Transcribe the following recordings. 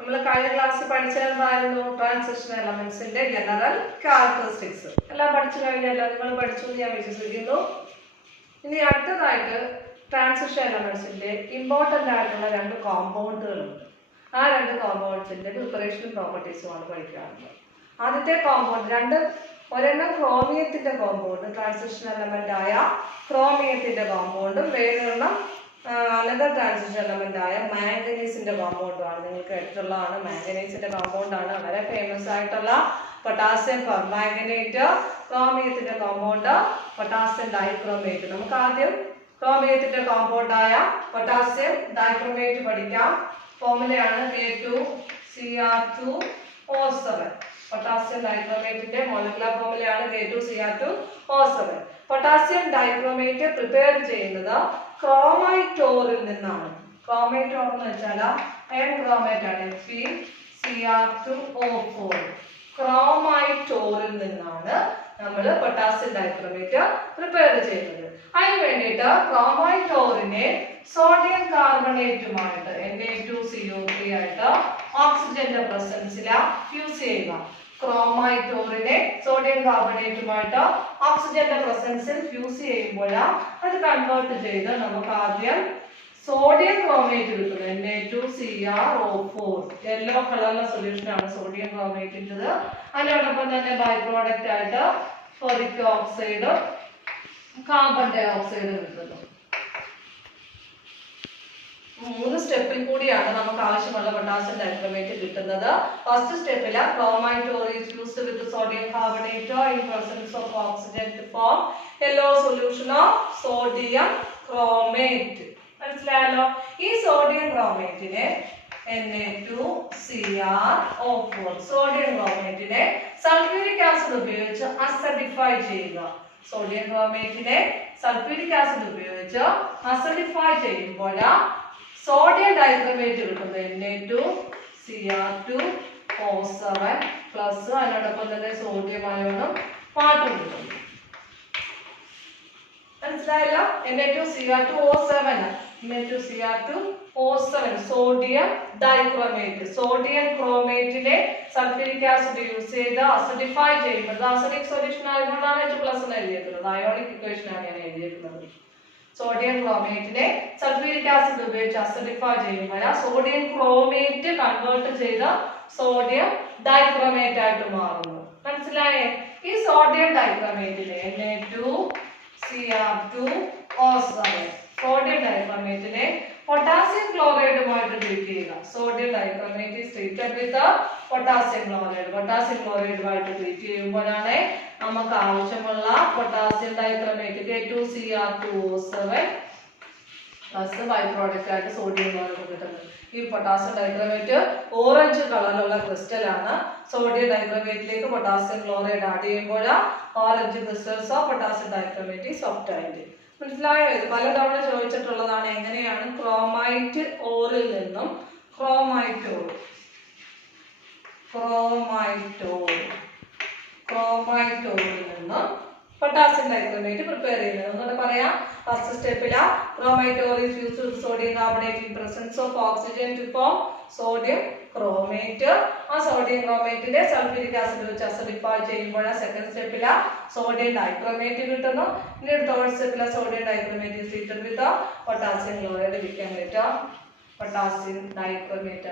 നമ്മൾ കഴിഞ്ഞ ക്ലാസ്സിൽ പഠിച്ചതായിരുന്നു ട്രാൻസിഷൻ എലമെന്റ്സിന്റെ ജനറൽ ക്യാരക്ടറിസ്റ്റിക്സ്. എല്ലാം പഠിച്ചു കഴിഞ്ഞല്ലോ, നിങ്ങൾ പഠിച്ചു എന്ന് ഞാൻ വിശ്വസിക്കുന്നു. ഇനി അടുത്തതായിട്ട് ട്രാൻസിഷൻ എലമെന്റ്സിന്റെ ഇമ്പോർട്ടന്റ് ആയിട്ടുള്ള രണ്ട് കോമ്പൗണ്ടുകളുണ്ട്. ആ രണ്ട് കോമ്പൗണ്ട്സിന്റെ പ്രിപ്പറേഷൻ പ്രോപ്പർട്ടീസുമാണ് പഠിക്കാറുള്ളത്. ആദ്യത്തെ കോമ്പൗണ്ട് ഒരെണ്ണം ക്രോമിയത്തിന്റെ കോമ്പൗണ്ട്, ട്രാൻസിഷൻ എലമെന്റ് ആയ ക്രോമിയത്തിന്റെ കോമ്പൗണ്ടും, വേറൊരെണ്ണം അനദർ ട്രാൻസിഷൻ എലമെന്റ് ആയ മാംഗനീസിന്റെ കോമ്പൗണ്ടുമാണ്. നിങ്ങൾക്ക് കേട്ടിട്ടുള്ളതാണ്. മാംഗനീസിന്റെ കോമ്പൗണ്ടാണ് വളരെ ഫേമസ് ആയിട്ടുള്ള പൊട്ടാസ്യം പെർമാംഗനേറ്റ്. ക്രോമിയത്തിന്റെ കോമ്പൗണ്ട് പൊട്ടാസ്യം ഡൈക്രോമേറ്റ്. നമുക്ക് ആദ്യം ക്രോമിയത്തിന്റെ കോമ്പൗണ്ടായ പൊട്ടാസ്യം ഡൈക്രോമേറ്റ് പഠിക്കാം. ഫോർമുലയാണ് K2Cr2O7. പൊട്ടാസ്യം ഡൈക്രോമേറ്റിന്റെ മോളിക്കുലർ ഫോർമുലയാണ് K2Cr2O7. പൊട്ടാസ്യം ഡൈക്രോമേറ്റ് പ്രിപ്പയർ ചെയ്യുന്നത് ക്രോമൈറ്റോറിൽ നിന്നാണ്. ക്രോമൈറ്റോർ എന്ന് വെച്ചാൽ അയൺ ക്രോമേറ്റ് ആണ്, FeCr2O4. ക്രോമൈറ്റോറിൽ നിന്നാണ് നമ്മൾ പൊട്ടാസ്യം ഡൈക്രോമേറ്റ് പ്രിപ്പയർ ചെയ്യുന്നത്. അതിന് വേണ്ടിയിട്ട് ക്രോമൈറ്റോറിനെ സോഡിയം കാർബണേറ്റുമായിട്ട് Na2CO3 ആയിട്ട് ഓക്സിജന്റെ പ്രസൻസിൽ ഫ്യൂസ് ചെയ്യുക. ക്രോമൈറ്റോറിനെ സോഡിയം കാർബണേറ്റുമായിട്ട് ഓക്സിജന്റെ പ്രസൻസിൽ ഫ്യൂസ് ചെയ്യുമ്പോൾ അത് കൺവേർട്ട് ചെയ്ത് നമുക്ക് ആദ്യം സോഡിയം ക്രോമേറ്റ് കിട്ടുന്നത് Na2CrO4. യെല്ലോ കളറിലെ സൊല്യൂഷൻ ആണ് സോഡിയം ക്രോമേറ്റിൻ്റെത്. അതിനോടൊപ്പം തന്നെ ബൈ പ്രോഡക്റ്റ് ആയിട്ട് ferric oxide, carbon dioxide കിട്ടുന്നു. 3 സ്റ്റെപ്പിൽ കൂടിയാണ് നമുക്ക് ആവശ്യമുള്ള പൊട്ടാസ്യം ഡൈക്രോമേറ്റ് കിട്ടുന്നത്. ഫസ്റ്റ് സ്റ്റെപ്പിൽ chromite ore is used with sodium carbonate in presence of oxygen to form yellow solution of sodium chromate. മനസ്സിലായല്ലോ? ഈ സോഡിയം ക്രോമേറ്റിനെ Na2CrO4 സോഡിയം ക്രോമേറ്റിനെ സൾഫ്യൂരിക് ആസിഡ് ഉപയോഗിച്ച് അസിഡിഫൈ ചെയ്യുക. സോഡിയം ക്രോമേറ്റിനെ സൾഫ്യൂരിക് ആസിഡ് ഉപയോഗിച്ച് അസിഡിഫൈ ചെയ്യുമ്പോൾ സോഡിയം ഡൈക്രോമേറ്റ് കിട്ടുന്നത് Na2Cr2O7 പ്ലസ് അതിനോടൊപ്പം തന്നെ സോഡിയം അയോണും വാട്ടറും കിട്ടുന്നു. മനസ്സിലായല്ലോ? Na2Cr2O7 sodium dichromate. സോഡിയം ക്രോമേറ്റിനെ സൾഫ്യൂരിക് ആസിഡ് യൂസ് ചെയ്ത് അസിഡിഫൈ ചെയ്യുമ്പോൾ അസിഡിക് സൊല്യൂഷൻ ആയതുകൊണ്ടാണ് H+ എന്ന് എഴുതിയിരിക്കുന്നത്. അയോണിക് ഇക്വേഷൻ ആണ് ഞാൻ എഴുതിയിരിക്കുന്നത്. സോഡിയം ക്രോമേറ്റിനെ സൾഫ്യൂരിക് ആസിഡ് ഉപയോഗിച്ച് അസിഡിഫൈ ചെയ്യുമ്പോൾ സോഡിയം ക്രോമേറ്റ് കൺവേർട്ട് ചെയ്ത് സോഡിയം ഡൈക്രോമേറ്റ് ആയിട്ട് മാറുന്നു. മനസ്സിലായേ? ഈ സോഡിയം ഡൈക്രോമേറ്റിനെ Na2Cr2O7 സോഡിയം ഡൈക്രോമേറ്റിനെ പൊട്ടാസ്യം ക്ലോറൈഡുമായിട്ട് ട്രീറ്റ് ചെയ്യുക. Sodium dichromate is treated with potassium chloride. Potassium ക്ലോറൈഡുമായിട്ട് ട്രീറ്റ് ചെയ്യുമ്പോഴാണ് നമുക്ക് ആവശ്യമുള്ള potassium dichromate K2Cr2O7 plus by product ആയിട്ട് സോഡിയം ക്ലോറൈഡ് കിട്ടുന്നത്. ഈ പൊട്ടാസ്യം ഡൈക്രോമേറ്റ് ഓറഞ്ച് കളറിലുള്ള ക്രിസ്റ്റൽ ആണ്. സോഡിയം ഡൈക്രോമേറ്റിലേക്ക് പൊട്ടാസ്യം ക്ലോറൈഡ് ആഡ് ചെയ്യുമ്പോൾ orange crystals of potassium dichromate is obtained. മനസ്സിലായോ? ഇത് പലതവണ ചോദിച്ചിട്ടുള്ളതാണ്. എങ്ങനെയാണ് ക്രോമൈറ്റ് ഓറിൽ നിന്നും ക്രോമൈറ്റോറിൽ നിന്നും പൊട്ടാസ്യം ഡൈക്രോമേറ്റ് പ്രിപ്പയർ ചെയ്യുന്നത്. ഒന്നുകൂടെ പറയാം. ഫസ്റ്റ് സ്റ്റെപ്പിൽ chromite ore is used with sodium carbonate in presence of oxygen to form sodium chromate. ആ സോഡിയം ക്രോമേറ്റിനെ സൾഫ്യൂരിക് ആസിഡ് വെച്ച് അസിഡിഫൈ ചെയ്യുമ്പോൾ സെക്കൻഡ് സ്റ്റെപ്പിൽ സോഡിയം ഡൈക്രോമേറ്റ് കിട്ടുന്നു. ഇനി തേർഡ് സ്റ്റെപ്പിൽ sodium dichromate is treated with potassium chloride. We can get potassium dichromate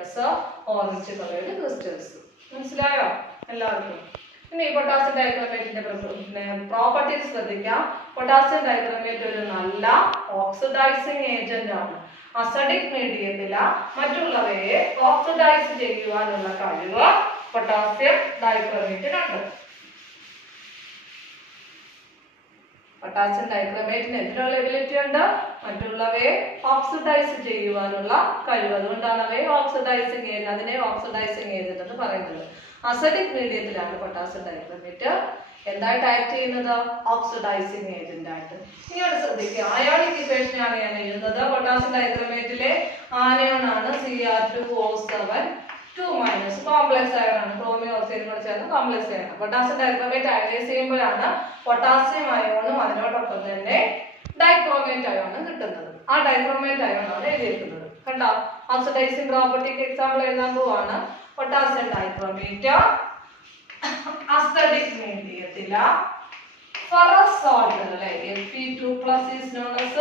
orange coloured crystals. മനസ്സിലായോ എല്ലാവർക്കും? ഇനി പൊട്ടാസ്യം ഡൈക്രോമേറ്റിന്റെ പ്രോപ്പർട്ടീസ് ശ്രദ്ധിക്കാം. പൊട്ടാസ്യം ഡൈക്രോമേറ്റ് ഒരു നല്ല ഓക്സിഡൈസിങ് ഏജന്റ് ആണ്. അസിഡിക് മീഡിയത്തിൽ മറ്റുള്ളവയെ ഓക്സിഡൈസ് ചെയ്യുവാനുള്ള കഴിവ് പൊട്ടാസ്യം ഡൈക്രോമേറ്റിനുണ്ട്. പൊട്ടാസ്യം ഡൈക്രോമേറ്റിന് എന്തിനുള്ള എബിലിറ്റി ഉണ്ട്? മറ്റുള്ളവയെ ഓക്സിഡൈസ് ചെയ്യുവാനുള്ള കഴിവ്. അതുകൊണ്ടാണ് അവയെ ഓക്സിഡൈസിങ് ഏജന്റ്, അതിനെ ഓക്സിഡൈസിങ് ഏജന്റ് എന്ന് പറയുന്നത്. അസിഡിക് മീഡിയത്തിലാണ് പൊട്ടാസ്യം ഡൈക്രോമേറ്റ് എന്തായിട്ട് ആക്ട് ചെയ്യുന്നത്? ഓക്സിഡൈസിങ് ഏജന്റ് ആയിട്ട്. ഇങ്ങോട്ട് ശ്രദ്ധിക്കുക. അയോണിക് ഇക്വേഷൻ ആണ് ഞാൻ എഴുതുന്നത്. പൊട്ടാസ്യം ഡൈക്രോമേറ്റിലെ ആനയോൺ ആണ് Cr2O7 2- കോംപ്ലക്സ് അയോൺ ആണ്. ക്രോമിയം ഓക്സൈഡ് കൂടെ ചേർന്ന് complex ion. Potassium dichromate ionise ചെയ്യുമ്പോഴാണ് പൊട്ടാസ്യം അയോണും അതിനോടൊപ്പം തന്നെ ഡൈക്രോമേറ്റ് അയോണും കിട്ടുന്നത്. ആ ഡൈക്രോമേറ്റ് അയോൺ ആണ് എഴുതിയിരിക്കുന്നത്. കണ്ടോ? ഓക്സിഡൈസിംഗ് പ്രോപ്പർട്ടിക്ക് എക്സാമ്പിൾ എഴുതാൻ പോവാണ്. പൊട്ടാസ്യം ഡൈക്രോമേറ്റ് അസിഡിക് മീഡിയത്തില ferrous saltകളെ Fe2+ is known as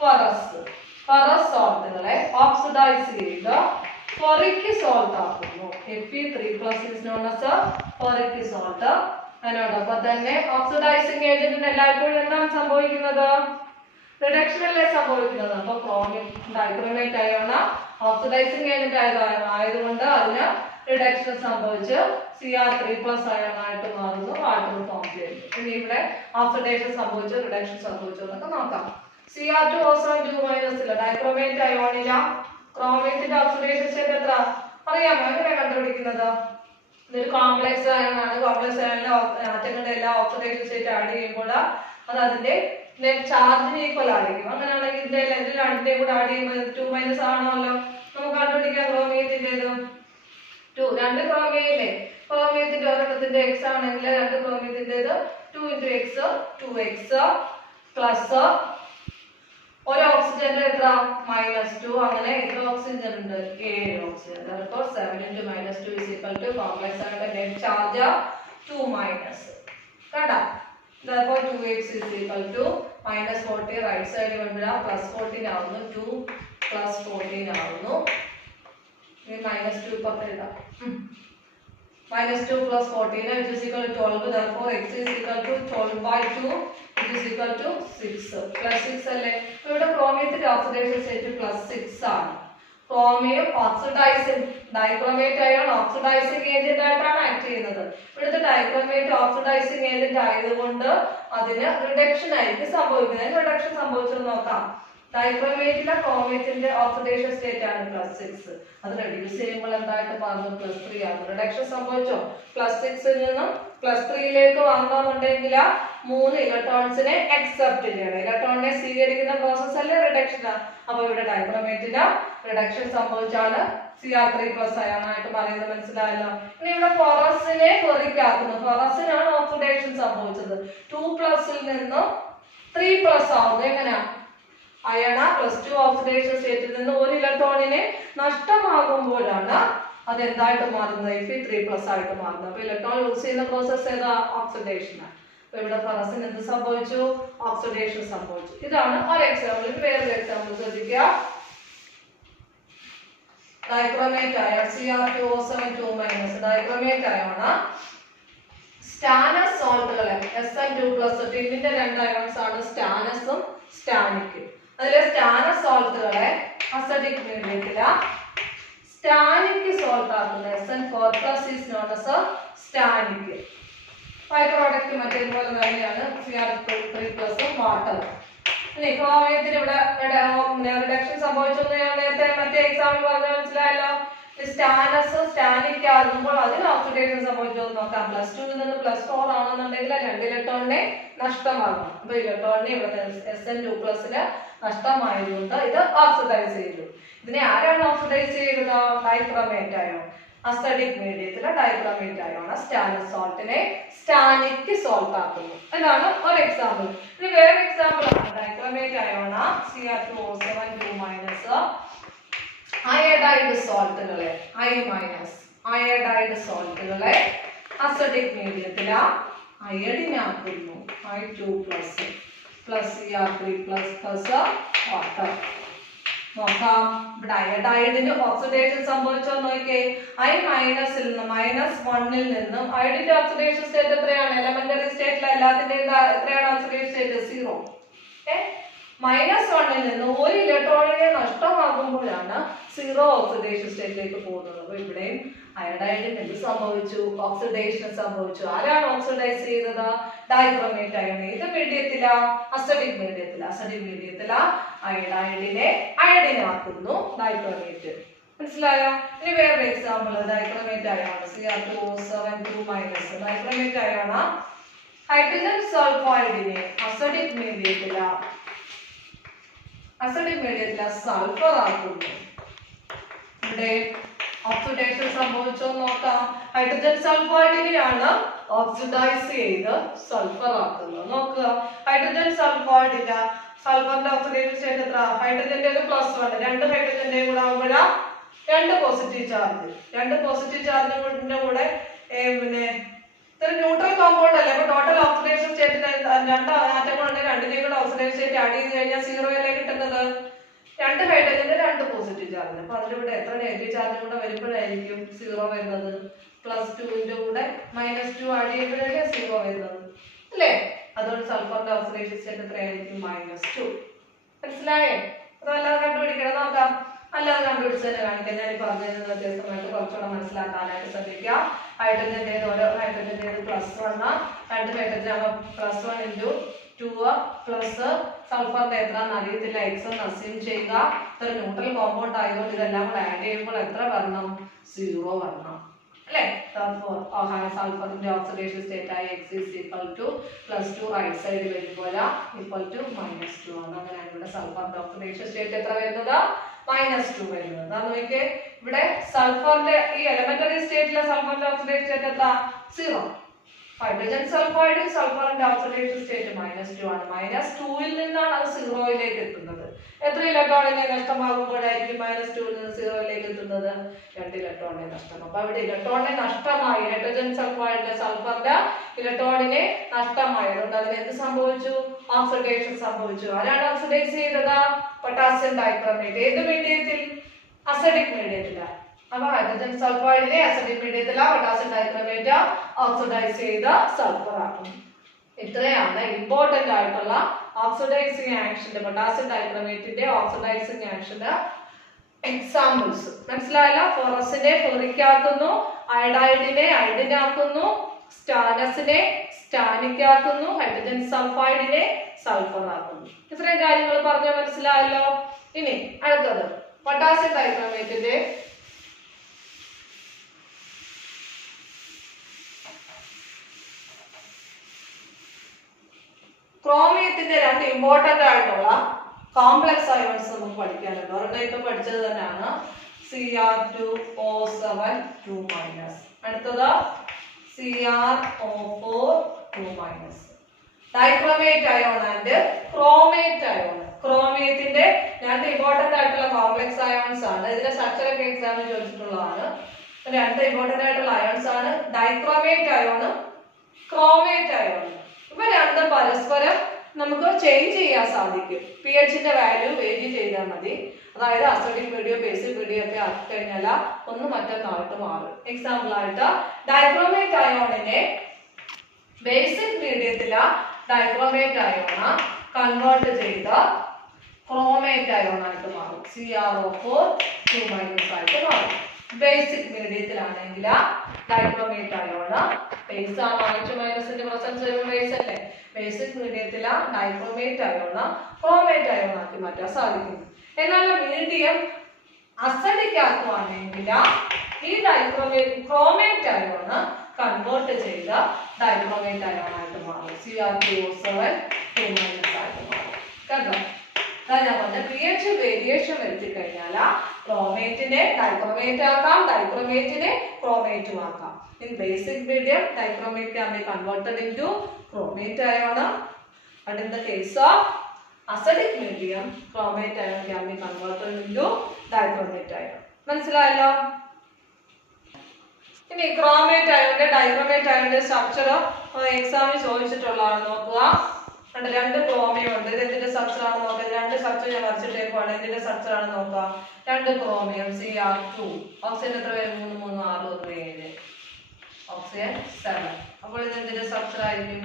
ferrous saltകളെ ഓക്സിഡൈസ് ചെയ്ത് ferric salt ആക്കുന്നു. Fe3+ is known as ferric salt. അതിനോടൊപ്പം തന്നെ ഓക്സിഡൈസിംഗ് ഏജന്റിന് എല്ലായ്പ്പോഴും എന്താണ് സംഭവിക്കുന്നത്? റിഡക്ഷൻ അല്ലേ സംഭവിക്കുന്നത്. അപ്പൊ chromium dichromate ion oxidising agent ആയതുകൊണ്ട് അതിന് റിഡക്ഷൻ സംഭവിച്ച് Cr3+ അയോൺ ആയിട്ട് മാറുന്നു, വാട്ടർ ഫോം ചെയ്യുന്നു. ഇനി ഇവിടെ ഓക്സിഡേഷൻ സംഭവിച്ചു, റിഡക്ഷൻ സംഭവിച്ചു എന്നൊക്കെ നോക്കാം. Cr2O7 ഇല്ല, ഡൈക്രോമേറ്റ് അയോണില ക്രോമിയത്തിന്റെ ഓക്സിഡേഷൻ സ്റ്റേറ്റ് എത്ര അറിയാമോ? എങ്ങനെ കണ്ടുപിടിക്കുന്നത്? ഇതൊരു കോംപ്ലക്സ് അയോണാണ്. കോംപ്ലക്സ് അയോണിലെ ആറ്റങ്ങളുടെ എല്ലാ ഓക്സിഡേഷൻ സ്റ്റേറ്റ് ആഡ് ചെയ്യുമ്പോൾ അത് അതിന്റെ ചാർജിന് ഈക്വൽ ആയിരിക്കും. അങ്ങനെയാണെങ്കിൽ ഇതിന്റെ രണ്ടിന്റെയും കൂടെ ആഡ് ചെയ്യുമ്പോൾ 2- ആണല്ലോ. നമുക്ക് കണ്ടുപിടിക്കാം ക്രോമിയത്തിന്റേത് 2. രണ്ട് ക്രോമിയയില്ലേ, ക്രോമിയത്തിന്റെ ഒരെണ്ണത്തിന്റെ x ആണെങ്കിൽ രണ്ട് ക്രോമിയത്തിന്റേത് 2 × x 2x പ്ലസ് ഒരു ഓക്സിജന്റെ എത്ര -2. അങ്ങനെ എത്ര ഓക്സിജൻ ഉണ്ട്? 7 ഓക്സിജൻ. അപ്പോൾ 7 × -2 = കോംപ്ലക്സ് ആയിട്ട് നെറ്റ് ചാർജ് 2- കണ്ട. therefore 2x = -40 റൈറ്റ് സൈഡ് കൊണ്ടുവരാം, +14 ആവുന്നു, 2 + 14 ആവുന്നു. ഇനി -2 ഇപ്പുറത്ത് എഴുതാം. -2 + 14 = 12. therefore x = 12/2 6 +6 അല്ലേ. ഇവിടെ ക്രോമിയത്തിന്റെ ഓക്സിഡേഷൻ സ്റ്റേറ്റ് +6 ആണ്. Chromium oxidising dichromate ion oxidising agent ആയിട്ടാണ് ആക്ട് ചെയ്യുന്നത്. ഇവിടുത്തെ ഡൈക്രോമേറ്റ് ഓക്സിഡൈസിംഗ് ഏജന്റ് ആയതുകൊണ്ട് അതിന് റിഡക്ഷൻ ആയിരിക്കും സംഭവിക്കുന്നത്. റിഡക്ഷൻ സംഭവിച്ചെന്ന് നോക്കാം. ഡൈക്രോമേറ്റിലെ ക്രോമിയത്തിന്റെ ഓക്സിഡേഷൻ സ്റ്റേറ്റ് ആണ് +6. അത് റെഡ്യൂസ് ചെയ്യുമ്പോൾ എന്തായിട്ട് മാറുന്നു? +3 ആണ്. റിഡക്ഷൻ സംഭവിച്ചോ? +6 നിന്നും +3 വന്നോന്നുണ്ടെങ്കിൽ 3 ഇലക്ട്രോൺസിനെ അക്സെപ്റ്റ് ചെയ്യണം. ഇലക്ട്രോണിനെ സ്വീകരിക്കുന്ന പ്രോസസ് അല്ലേ റിഡക്ഷൻ. അപ്പൊ ഇവിടെ ഡൈക്രോമേറ്റിന് റിഡക്ഷൻ സംഭവിച്ചാണ് Cr3+ അയോൺ ആയിട്ട് പറയുന്നത്. മനസ്സിലായല്ലോ. ഇനി ഇവിടെ ഫെറസിനെ ഫെറിക്കാക്കുന്നു. ഫെറസിനാണ് ഓക്സിഡേഷൻ സംഭവിച്ചത്. 2+ നിന്നും 3+ ആവുന്നു. എങ്ങനെയാ? അയണ +2 ഓക്സിഡേഷൻ സ്റ്റേറ്റിൽ നിന്ന് ഒരു ഇലക്ട്രോണിനെ നഷ്ടമാകുമ്പോഴാണ് അത് എന്തായിട്ട് മാറുന്നത്? Fe3+ ആയിട്ട് മാറുന്നത്. അപ്പൊ ഇലക്ട്രോൺ ലൂസ് ചെയ്യുന്ന പ്രോസസ് ഏതാ? ഓക്സിഡേഷൻ. അപ്പൊ ഇവിടെ ഫെറസിന് എന്ത് സംഭവിച്ചു? ഓക്സിഡേഷൻ സംഭവിച്ചു. ഇതാണ് ഒരു എക്സാമ്പിൾ. വേറൊരു എക്സാമ്പിൾ ശ്രദ്ധിക്കുക. Dichromate ion Cr2O7 dichromate ion stannous സോൾട്ടുകളെ Sn2+, ടിന്നിന്റെ 2 അയോൺസ് ആണ് സ്റ്റാനസും സ്റ്റാനിക്. അതിലെ സ്റ്റാനസ് സോൾട്ടുകളെ അസിഡിക് മീഡിയത്തില സ്റ്റാനിക് സോൾട്ട് ആക്കുന്നത് Sn4+ is known as stannic. By product മറ്റേതുപോലെ തന്നെയാണ് Cr3+ വാട്ടർ. ഇനി ക്രോമിയത്തിന് ഇവിടെ റിഡക്ഷൻ സംഭവിച്ചെന്ന് ഞാൻ നേരത്തെ മറ്റേ എക്സാമ്പിൾ പറഞ്ഞ മനസ്സിലായല്ലോ. സ്റ്റാനസ് സ്റ്റാനിക് ആകുമ്പോൾ അതിന് ഓക്സിഡേഷൻ സംഭവിച്ചോ നോക്കാം. +2 നിന്ന് +4 ആണെന്നുണ്ടെങ്കിൽ 2 ഇലക്ട്രോണിനെ നഷ്ടമാകും. അപ്പൊ ഇലക്ട്രോണിനെ ഇവിടെ Sn2+ നഷ്ടമായതുകൊണ്ട് ഇത് ഓക്സിഡൈസ് ചെയ്തു. ഇതിനെ ആരാണ് ഓക്സിഡൈസ് ചെയ്തത്? Dichromate ion. അസിഡിക് മീഡിയത്തിലെ ഡൈക്രോമേറ്റ് അയോൺ സ്റ്റാനസ് സോൾട്ടിനെ സ്റ്റാനിക് സോൾട്ട് ആക്കുന്നു. അതാണ് ഒരു എക്സാമ്പിൾ. ഇനി വേറെ എക്സാമ്പിൾ ആണ് ഡൈക്രോമേറ്റ് അയോൺ Cr2O7 അയഡൈഡ് സോൾട്ടുകളെ അയഡൈഡ് സോൾട്ടുകളെ അസിഡിക് മീഡിയത്തില അയഡിൻ ആക്കുന്നു. I2+ Cr3+ water. നോക്കാം. ഇവിടെ അയഡൈഡിന് ഓക്സിഡേഷൻ സംഭവിച്ചോ നോക്കിയേ. I- ൽ നിന്ന് -1 നിന്നും അയഡിന്റെ ഓക്സിഡേഷൻ സ്റ്റേറ്റ് എത്രയാണ്? എലമെന്ററി സ്റ്റേറ്റിൽ എല്ലാത്തിന്റെയും എത്രയാണ് ഓക്സിഡേഷൻ സ്റ്റേറ്റ്? 0. -1 നിന്ന് ഒരു ഇലക്ട്രോണിനെ നഷ്ടമാകുമ്പോഴാണ് 0 ഓക്സിഡേഷൻ സ്റ്റേറ്റിലേക്ക് പോകുന്നത്. അപ്പൊ ഇവിടെയും അയഡൈഡിന് എന്ത് സംഭവിച്ചു? ഓക്സിഡേഷൻ സംഭവിച്ചു. ആരാണ് ഓക്സിഡൈസ് ചെയ്തത്? Dichromate ion. ഇത് മീഡിയത്തില അസിഡിക് മീഡിയത്തില അയഡൈഡിനെ അയഡിനാക്കുന്നു ഡൈക്രോമേറ്റ്. മനസ്സിലായോ? ഇനി വേറൊരു example dichromate ion Cr2O7 dichromate ion hydrogen സൾഫൈഡിനെ അസിഡിക് മീഡിയത്തില സൾഫർ ആക്കുന്നു. ഇവിടെ ഓക്സിഡേഷൻ സംഭവിച്ചോ നോക്കാം. ഹൈഡ്രജൻ സൾഫൈഡിനെയാണ് ഓക്സിഡൈസ് ചെയ്ത് സൾഫർ ആക്കുന്നത്. നോക്കുക. ഹൈഡ്രജൻ സൾഫൈഡില സൾഫറിന്റെ ഓക്സിഡേറ്റീവ് സ്റ്റേറ്റ് എത്ര? ഹൈഡ്രജന്റെ +1, രണ്ട് ഹൈഡ്രജന്റെയും കൂടെ ആകുമ്പോഴാ രണ്ട് പോസിറ്റീവ് ചാർജ്. രണ്ട് പോസിറ്റീവ് ചാർജിന്റെ കൂടെ പിന്നെ ഇതൊരു ന്യൂട്രൽ കോമ്പൗണ്ട് അല്ലേ, അപ്പൊ ടോട്ടൽ ഓക്സിഡേഷൻ സ്റ്റേറ്റിന് രണ്ട് ആറ്റങ്ങളുണ്ട്, രണ്ടിന്റെയും കൂടെ ഓക്സിഡേഷൻ സ്റ്റേറ്റ് ആഡ് ചെയ്ത് കഴിഞ്ഞാൽ 0 അല്ലേ കിട്ടുന്നത്. രണ്ട് ഹൈഡ്രജന്റെ രണ്ട് പോസിറ്റീവ് ചാർജ്. അപ്പൊ അതിലൂടെ എത്ര നെഗറ്റീവ് ചാർജും കൂടെ വരുമ്പോഴായിരിക്കും 0 വരുന്നത്? +2ന്റെ കൂടെ -2 ആഡ് ചെയ്യുമ്പോഴല്ലേ 0 വരുന്നത് അല്ലേ? അതുകൊണ്ട് സൾഫറിന്റെ ഓക്സിഡേഷൻ സ്റ്റേറ്റ് എത്രയായിരിക്കും? -2. മനസ്സിലായേ? അതല്ലാതെ കണ്ടുപിടിക്കണം. നോക്കാം. അല്ലാതെ കണ്ടുപിടിച്ചതിനെ കാണിക്കാൻ ഞാൻ പറഞ്ഞതിന് വ്യത്യസ്തമായിട്ട് കുറച്ചുകൂടെ മനസ്സിലാക്കാനായിട്ട് ശ്രദ്ധിക്കാം. ഹൈഡ്രജന്റെ ഓരോ ഹൈഡ്രജന്റെ +1, രണ്ട് ഹൈഡ്രജൻ ആകുമ്പോൾ +1 × 2 പ്ലസ് സൾഫറിന്റെ എത്രയാണെന്ന് അറിയത്തില്ല, x എന്ന് അസ്യൂം ചെയ്യുക. ഇതൊരു ന്യൂട്രൽ കോമ്പൗണ്ട് ആയതുകൊണ്ട് ഇതെല്ലാം കൂടെ ആഡ് ചെയ്യുമ്പോൾ എത്ര വരണം? 0 വരണം അല്ലേ? സൾഫറിന്റെ ഓക്സിഡേഷൻ സ്റ്റേറ്റ് ആയ x +2 റൈറ്റ് സൈഡ് വരുമ്പോൾ -2 ആണ്. അങ്ങനെയാണ് ഇവിടെ സൾഫറിന്റെ ഓക്സിഡേഷൻ സ്റ്റേറ്റ് എത്ര വരുന്നത്? -2 വരുന്നത്. നോക്കിയേ, ഇവിടെ സൾഫറിന്റെ ഈ എലിമെന്ററി സ്റ്റേറ്റിലെ സൾഫറിന്റെ ഓക്സിഡേഷൻ സ്റ്റേറ്റ് എത്ര? 0. ഹൈഡ്രജൻ സൾഫൈഡ് സൾഫറിന്റെ ഓക്സിഡേഷൻ സ്റ്റേറ്റ് -2 ആണ്. -2ൽ നിന്നാണ് അത് 0യിലേക്ക് എത്തുന്നത്. എത്ര ഇലക്ട്രോണിനെ നഷ്ടമാകുമ്പോഴായിരിക്കും -2ൽ നിന്ന് 0യിലേക്ക് എത്തുന്നത്? 2 ഇലക്ട്രോണിനെ നഷ്ടം. അപ്പൊ അവിടെ ഇലക്ട്രോണിനെ നഷ്ടമായി. ഹൈഡ്രജൻ സൾഫൈഡിലെ സൾഫറിന്റെ ഇലക്ട്രോണിനെ നഷ്ടമായി. അതുകൊണ്ട് അതിന് എന്ത് സംഭവിച്ചു? ഓക്സിഡേഷൻ സംഭവിച്ചു. ആരാണ് ഓക്സിഡൈസ് ചെയ്തത്? Potassium dichromate. ഏത് മീഡിയത്തിൽ? അസിഡിക് മീഡിയത്തില. അപ്പൊ ഹൈഡ്രജൻ സൾഫൈഡിനെ അസിഡിക് മീഡിയത്തില പൊട്ടാസ്യം ഡൈക്രോമേറ്റ് ഓക്സിഡൈസ് ചെയ്ത സൾഫർ ആക്കും. ഇത്രയാണ് ഇമ്പോർട്ടന്റ് ആയിട്ടുള്ള ഓക്സിഡൈസിങ് ആക്ഷന്റെ, പൊട്ടാസ്യം ഡൈക്രോമേറ്റിന്റെ ഓക്സിഡൈസിങ് ആക്ഷന്റെ എക്സാമ്പിൾസ്. മനസ്സിലായല്ലോ? ഫോറസിനെ ഫെറിക് ആക്കുന്നു, അയഡൈഡിനെ അയഡിൻ ആക്കുന്നു, സ്റ്റാനസിനെ സ്റ്റാനിക് ആക്കുന്നു, ഹൈഡ്രജൻ സൾഫൈഡിനെ സൾഫർ ആക്കുന്നു. ഇത്രയും കാര്യങ്ങൾ പറഞ്ഞാൽ മനസ്സിലായല്ലോ. ഇനി അടുത്തത് പൊട്ടാസ്യം ഡൈക്രോമേറ്റിന്റെ ക്രോമിയത്തിന്റെ രണ്ട് ഇമ്പോർട്ടന്റ് ആയിട്ടുള്ള കോംപ്ലക്സ് അയോൺസ് നമുക്ക് പഠിക്കാനുണ്ട്. ഒരെണ്ണം ഇപ്പൊ പഠിച്ചത് തന്നെയാണ്, Cr2O7 2-. അടുത്തത് Cr04 2-. Dichromate ion and chromate ion. ക്രോമിയത്തിന്റെ രണ്ട് ഇമ്പോർട്ടന്റ് ആയിട്ടുള്ള കോംപ്ലക്സ് അയോൺസ് ആണ്. ഇതിന്റെ സ്ട്രക്ചർ ഒക്കെ എക്സാമിന് ചോദിച്ചിട്ടുള്ളതാണ്. രണ്ട് ഇമ്പോർട്ടന്റ് ആയിട്ടുള്ള അയോൺസ് ആണ് ഡൈക്രോമേറ്റ് അയോണും ക്രോമേറ്റ് അയോണും. ഇവ രണ്ടും പരസ്പരം നമുക്ക് ചേഞ്ച് ചെയ്യാൻ സാധിക്കും. pHന്റെ വാല്യൂ വേരി ചെയ്താൽ മതി. അതായത് അസിഡിക് മീഡിയം ബേസിക് മീഡിയം ഒക്കെ ആക്കി കഴിഞ്ഞാൽ ഒന്ന് മറ്റൊന്നായിട്ട് മാറും. എക്സാമ്പിൾ ആയിട്ട് ഡൈക്രോമേറ്റ് അയോണിനെ ബേസിക് മീഡിയത്തില ഡൈക്രോമേറ്റ് അയോണ കൺവേർട്ട് ചെയ്ത് ക്രോമേറ്റ് അയോൺ ആയിട്ട് മാറും. Cr04 2- ആയിട്ട് മാറും. ബേസിക് മീഡിയത്തിലാണെങ്കിൽ ഡൈക്രോമേറ്റ് അയോൺ ബേസ് ആണ്, -ന്റെ പ്രസൻസ് വരുമ്പോൾ ബേസ് അല്ലേ. ബേസിക് മീഡിയത്തില ഡൈക്രോമേറ്റ് അയോൺ ക്രോമേറ്റ് അയോൺ ആക്കി മാറ്റാൻ സാധിക്കും. എന്നാൽ മീഡിയം അസിഡിക് ആക്കുവാണെങ്കിൽ ഈ ക്രോമേറ്റ് അയോൺ കൺവേർട്ട് ചെയ്ത് ഡൈക്രോമേറ്റ് അയോൺ ആയിട്ട് മാറും. Cr2O7 2- ആയിട്ട് മാറും. കണ്ടോ? ഞാൻ പറഞ്ഞ pH വേരിയേഷൻ വരുത്തി കഴിഞ്ഞാൽ ക്രോമേറ്റിനെ ഡൈക്രോമേറ്റ് ആക്കാം, ഡൈക്രോമേറ്റിനെ ക്രോമേറ്റും ആക്കാം. In basic medium, dichromate can be converted into chromate ion. But in the case of acidic medium, chromate ion can be converted into dichromate ion. മനസ്സിലായല്ലോ? ഇനി ക്രോമേറ്റ് അയോണിന്റെ ഡൈക്രോമേറ്റ് അയോണിന്റെ സ്ട്രക്ചർ എക്സാമിന് ചോദിച്ചിട്ടുള്ളതാണ്. നോക്കുക, രണ്ട് chromium ഉണ്ട്. ഇത് എന്തിന്റെ സ്ട്രക്ചർ ആണ് നോക്കുക. രണ്ട് സ്ട്രക്ചർ ഞാൻ വരച്ചിട്ടേക്കുവാണ്. എന്തിന്റെ സ്ട്രക്ചർ ആണ് നോക്കുക. രണ്ട് ക്രോമിയം Cr2. ഓക്സിജൻ എത്ര പേര്? 3 3 6 1 7. ഓക്സിജൻ 7. അപ്പോൾ ഇത് എന്തിന്റെ സ്ട്രക്ചർ ആയിരിക്കും?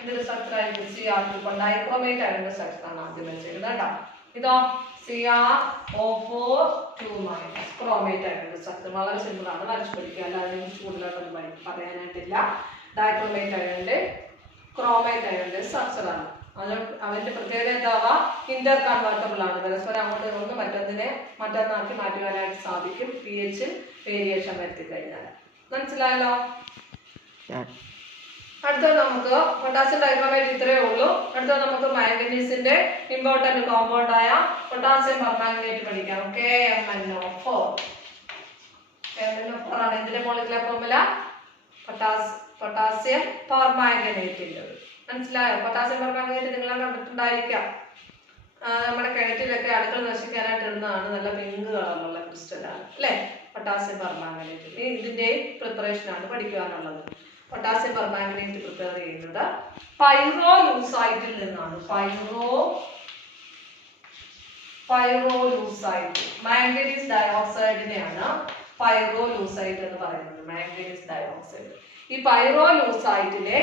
ഇതിന്റെ സ്ട്രക്ചർ ആയിരിക്കും Cr2. ഇപ്പോൾ ഡൈക്രോമേറ്റ് അയോണിന്റെ സ്ട്രക്ചർ ആണ് ആദ്യം വെച്ചിരിക്കുന്നത് കേട്ടോ. ഇതോ Cr04 2- ക്രോമേറ്റ് അയോണിന്റെ സ്ട്രക്ചർ വളരെ സിമ്പിൾ ആണ്, വരച്ചു പഠിക്കുക. അല്ലാതെ കൂടുതലായിട്ടൊന്നും പറയാനായിട്ടില്ല. ഡൈക്രോമേറ്റ് അയോണിന്റെ ക്രോമേറ്റ് അയോണിന്റെ സ്ട്രക്ചർ ആണ്. അവന്റെ പ്രത്യേകത എന്താവാ? ഇന്റർ കൺവേർട്ടബിൾ ആണ്. പരസ്പരം അങ്ങോട്ട് ഒന്ന് മറ്റൊന്നാക്കി മാറ്റുവാനായിട്ട് സാധിക്കും pH വേരിയേഷൻ വരുത്തി കഴിഞ്ഞാൽ. മനസ്സിലായല്ലോ? അടുത്തത് നമുക്ക് പൊട്ടാസ്യം ഡൈക്രോമേറ്റ് ഇത്രയേ ഉള്ളൂ. അടുത്തത് നമുക്ക് മാംഗനീസിന്റെ ഇമ്പോർട്ടന്റ് കോമ്പൗണ്ട് ആയ പൊട്ടാസ്യം പെർമാംഗനേറ്റ് പഠിക്കാം. KMnO4. KMnO4 ആണ് ഇതിന്റെ മോളിക്കുലർ ഫോർമുല. പൊട്ടാസ്യം പെർമാംഗനേറ്റിന്റെ മനസ്സിലായോ? പൊട്ടാസ്യം പെർമാംഗനേറ്റ് നിങ്ങൾ കണ്ടിട്ടുണ്ടായിരിക്കാം. നമ്മുടെ കിണറ്റിലൊക്കെ അണുക്കൾ നശിക്കാനായിട്ട് ഇടുന്നതാണ്. നല്ല പിങ്ക് കളറുള്ള ക്രിസ്റ്റലാണ് അല്ലേ പൊട്ടാസ്യം പെർമാംഗനേറ്റ്. ഇതിന്റെ പ്രിപ്പറേഷൻ ആണ് പഠിക്കാനുള്ളത്. പൊട്ടാസ്യം പെർമാംഗനേറ്റ് പ്രിപ്പയർ ചെയ്യുന്നത് പൈറോലൂസൈറ്റിൽ നിന്നാണ്. പൈറോലൂസൈറ്റ് മാംഗനീസ് ഡയോക്സൈഡിനെയാണ് പൈറോലൂസൈറ്റ് എന്ന് പറയുന്നത്. Manganese dioxide. ഈ പൈറോലൂസൈറ്റിലെ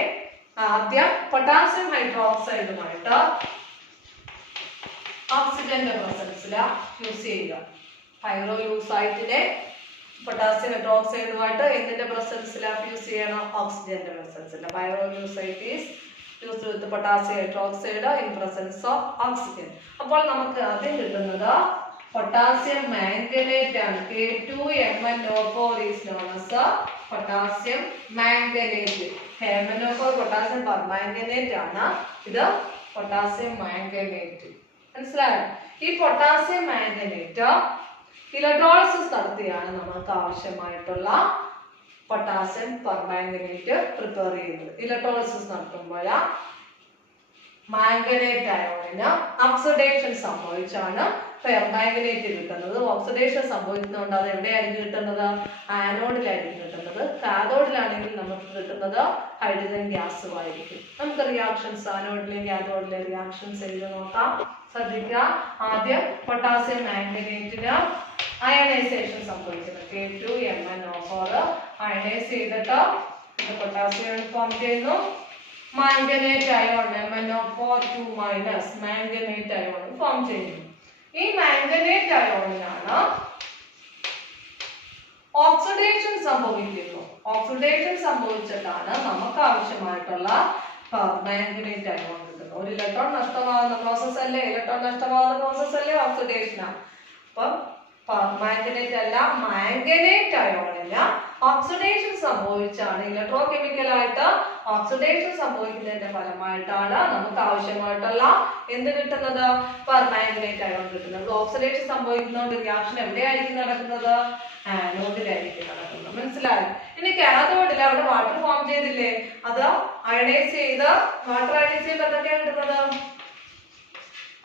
ആദ്യം പൊട്ടാസ്യം ഹൈഡ്രോക്സൈഡുമായിട്ട് ഓക്സിജന്റെ പ്രസൻസിൽ യൂസ് ചെയ്യുക. പൈറോലൂസൈറ്റിനെ പൊട്ടാസ്യം ഹൈഡ്രോക്സൈഡുമായിട്ട് എന്തിന്റെ പ്രസൻസിൽ യൂസ് ചെയ്യണം? ഓക്സിജന്റെ പ്രസൻസിൽ. Pyrolusite is used with potassium hydroxide in presence of oxygen. അപ്പോൾ നമുക്ക് ആദ്യം കിട്ടുന്നത് പൊട്ടാസ്യം മാംഗനേറ്റ് ആണ്. K2MnO4 is known as potassium manganate. MnO4 potassium permanganate ആണ്. ഇത് പൊട്ടാസ്യം മാംഗനേറ്റ്. മനസ്സിലായോ? ഈ പൊട്ടാസ്യം മാംഗനേറ്റ് ഇലക്ട്രോളിസിസ് നടത്തിയാണ് നമുക്ക് ആവശ്യമായിട്ടുള്ള പൊട്ടാസ്യം പെർമാംഗനേറ്റ് പ്രിപ്പയർ ചെയ്യുന്നത്. ഇലക്ട്രോളിസിസ് നടത്തുമ്പോൾ മാംഗനേറ്റ് അയോണിന് ഓക്സിഡേഷൻ സംഭവിച്ചാണ് പെർമാംഗനേറ്റ് കിട്ടുന്നത്. ഓക്സിഡേഷൻ സംഭവിക്കുന്നതുകൊണ്ട് അത് എവിടെയായിരിക്കും കിട്ടുന്നത്? ആനോഡിലായിരിക്കും കിട്ടുന്നത്. കാഥോഡിലാണെങ്കിൽ നമുക്ക് കിട്ടുന്നത് ഹൈഡ്രജൻ ഗ്യാസുമായിരിക്കും. നമുക്ക് റിയാക്ഷൻസ് ആനോഡിലെ കാഥോഡിലെ റിയാക്ഷൻസ് എഴുതി നോക്കാം. ശ്രദ്ധിക്കുക. ആദ്യം പൊട്ടാസ്യം മാംഗനേറ്റിന് അയണൈസേഷൻ സംഭവിക്കുന്നത്. K2MnO4 അയണൈസ് ചെയ്തിട്ട് പൊട്ടാസ്യം ഫോം ചെയ്യുന്നു. Manganate ion MnO4 manganate ion form ചെയ്യുന്നു. ഈ മാംഗനേറ്റ് അയോണിനാണ് ഓക്സിഡേഷൻ സംഭവിക്കുന്നു. ഓക്സിഡേഷൻ സംഭവിച്ചിട്ടാണ് നമുക്ക് ആവശ്യമായിട്ടുള്ള പെർമാംഗനേറ്റ് അയോൺ കിട്ടുന്നത്. ഒരു ഇലക്ട്രോൺ നഷ്ടമാകുന്ന പ്രോസസ് അല്ലേ? ഇലക്ട്രോൺ നഷ്ടമാകുന്ന പ്രോസസ് അല്ലേ ഓക്സിഡേഷൻ? അപ്പം പെർമാംഗനേറ്റ് അല്ല, മാംഗനേറ്റ് അയോണിന് ഓക്സിഡേഷൻ സംഭവിച്ചാണ്, ഇലക്ട്രോ കെമിക്കലായിട്ട് ഓക്സിഡേഷൻ സംഭവിക്കുന്നതിന്റെ ഫലമായിട്ടാണ് നമുക്ക് ആവശ്യമായിട്ടുള്ള എന്ത് കിട്ടുന്നത്? പെർമാംഗനേറ്റ് അയോൺ കിട്ടുന്നത്. ഓക്സിഡേഷൻ സംഭവിക്കുന്നതുകൊണ്ട് റിയാക്ഷൻ എവിടെയായിരിക്കും നടക്കുന്നത്? ആനോഡിലായിരിക്കും നടക്കുന്നത്. മനസ്സിലായോ? ഇനി കാഥോഡിൽ അവിടെ വാട്ടർ ഫോം ചെയ്തില്ലേ? അത് അയണൈസ് ചെയ്ത് വാട്ടർ അയണൈസ് ചെയ്യുമ്പോൾ എന്തൊക്കെയാണ് കിട്ടുന്നത്?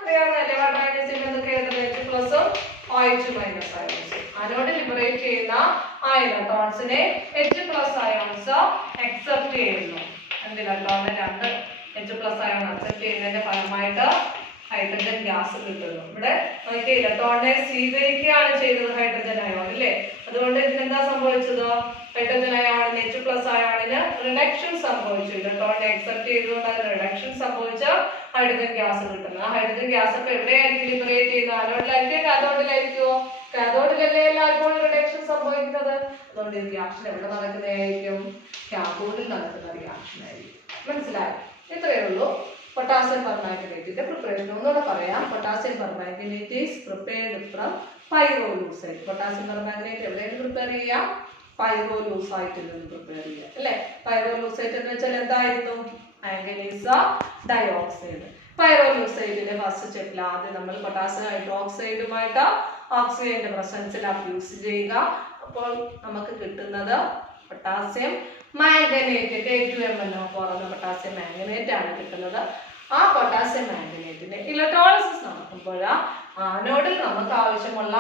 അറിയാവുന്നല്ലേ? വാട്ടർ അയണൈസ് ചെയ്യുമ്പോൾ എന്തൊക്കെയാണ് കിട്ടുന്നത്? H+, OH- ions. Anode liberate ചെയ്യുന്ന ആ ഇലക്ട്രോൺസിനെ H+ അയോൺസ് അക്സെപ്റ്റ് ചെയ്യുന്നു. രണ്ട് ഇലക്ട്രോണിനെ രണ്ട് H+ അയോൺ അക്സെപ്റ്റ് ചെയ്യുന്നതിന്റെ ഫലമായിട്ട് ഹൈഡ്രജൻ ഗ്യാസ് കിട്ടുന്നു. ഇവിടെ നമുക്ക് ഇലക്ട്രോണിനെ സ്വീകരിക്കുകയാണ് ചെയ്തത് ഹൈഡ്രജൻ അയോൺ അല്ലേ? അതുകൊണ്ട് ഇതിനെന്താ സംഭവിച്ചത്? ഹൈഡ്രജൻ അയോണിന് H+ അയോണിന് റിഡക്ഷൻ സംഭവിച്ചു. ഇലക്ട്രോണിനെ അക്സെപ്റ്റ് ചെയ്തുകൊണ്ട് അതിന് റിഡക്ഷൻ സംഭവിച്ച ഹൈഡ്രജൻ ഗ്യാസ് കിട്ടുന്നത്. ആ ഹൈഡ്രജൻ ഗ്യാസ് ഒക്കെ എവിടെയായിരിക്കും ലിബറേറ്റ് ചെയ്യുന്നത്? അനോഡിലായിരിക്കും കാഥോഡിലായിരിക്കുമോ? കാഥോഡിലല്ലേ എല്ലായ്പ്പോഴും റിഡക്ഷൻ സംഭവിക്കുന്നത്. അതുകൊണ്ട് ഈ റിയാക്ഷൻ എവിടെ നടക്കുന്നതായിരിക്കും? കാഥോഡിൽ നടക്കുന്ന റിയാക്ഷൻ ആയിരിക്കും. മനസ്സിലായോ? ഇത്രയേ ഉള്ളൂ പൊട്ടാസ്യം പെർമാംഗനേറ്റിന്റെ പ്രിപ്പറേഷൻ. ഒന്നുകൂടെ പറയാം. Potassium permanganate is prepared from pyrolusite. Potassium permanganate എവിടെയാണ് പ്രിപ്പയർ ചെയ്യാം? പൈറോലൂസൈറ്റിൽ നിന്ന് പ്രിപ്പയർ ചെയ്യാം അല്ലെ? പൈറോലൂസൈറ്റ് എന്ന് വെച്ചാൽ എന്തായിരുന്നു? Manganese dioxide. പൈറോലൂസൈറ്റിന്റെ ഫസ്റ്റ് സ്റ്റെപ്പിൽ ആദ്യം നമ്മൾ പൊട്ടാസ്യം ഹൈഡ്രോക്സൈഡുമായിട്ട് ഓക്സിജന്റെ പ്രസൻസിൽ ഫ്യൂസ് ചെയ്യുക. അപ്പോൾ നമുക്ക് കിട്ടുന്നത് പൊട്ടാസ്യം മാംഗനേറ്റ്. K2MnO4 എന്ന പൊട്ടാസ്യം മാംഗനേറ്റ് ആണ് കിട്ടുന്നത്. ആ പൊട്ടാസ്യം മാംഗനേറ്റിന്റെ ഇലക്ട്രോളിസിസ് നടക്കുമ്പോൾ ആനോഡിൽ നമുക്ക് ആവശ്യമുള്ള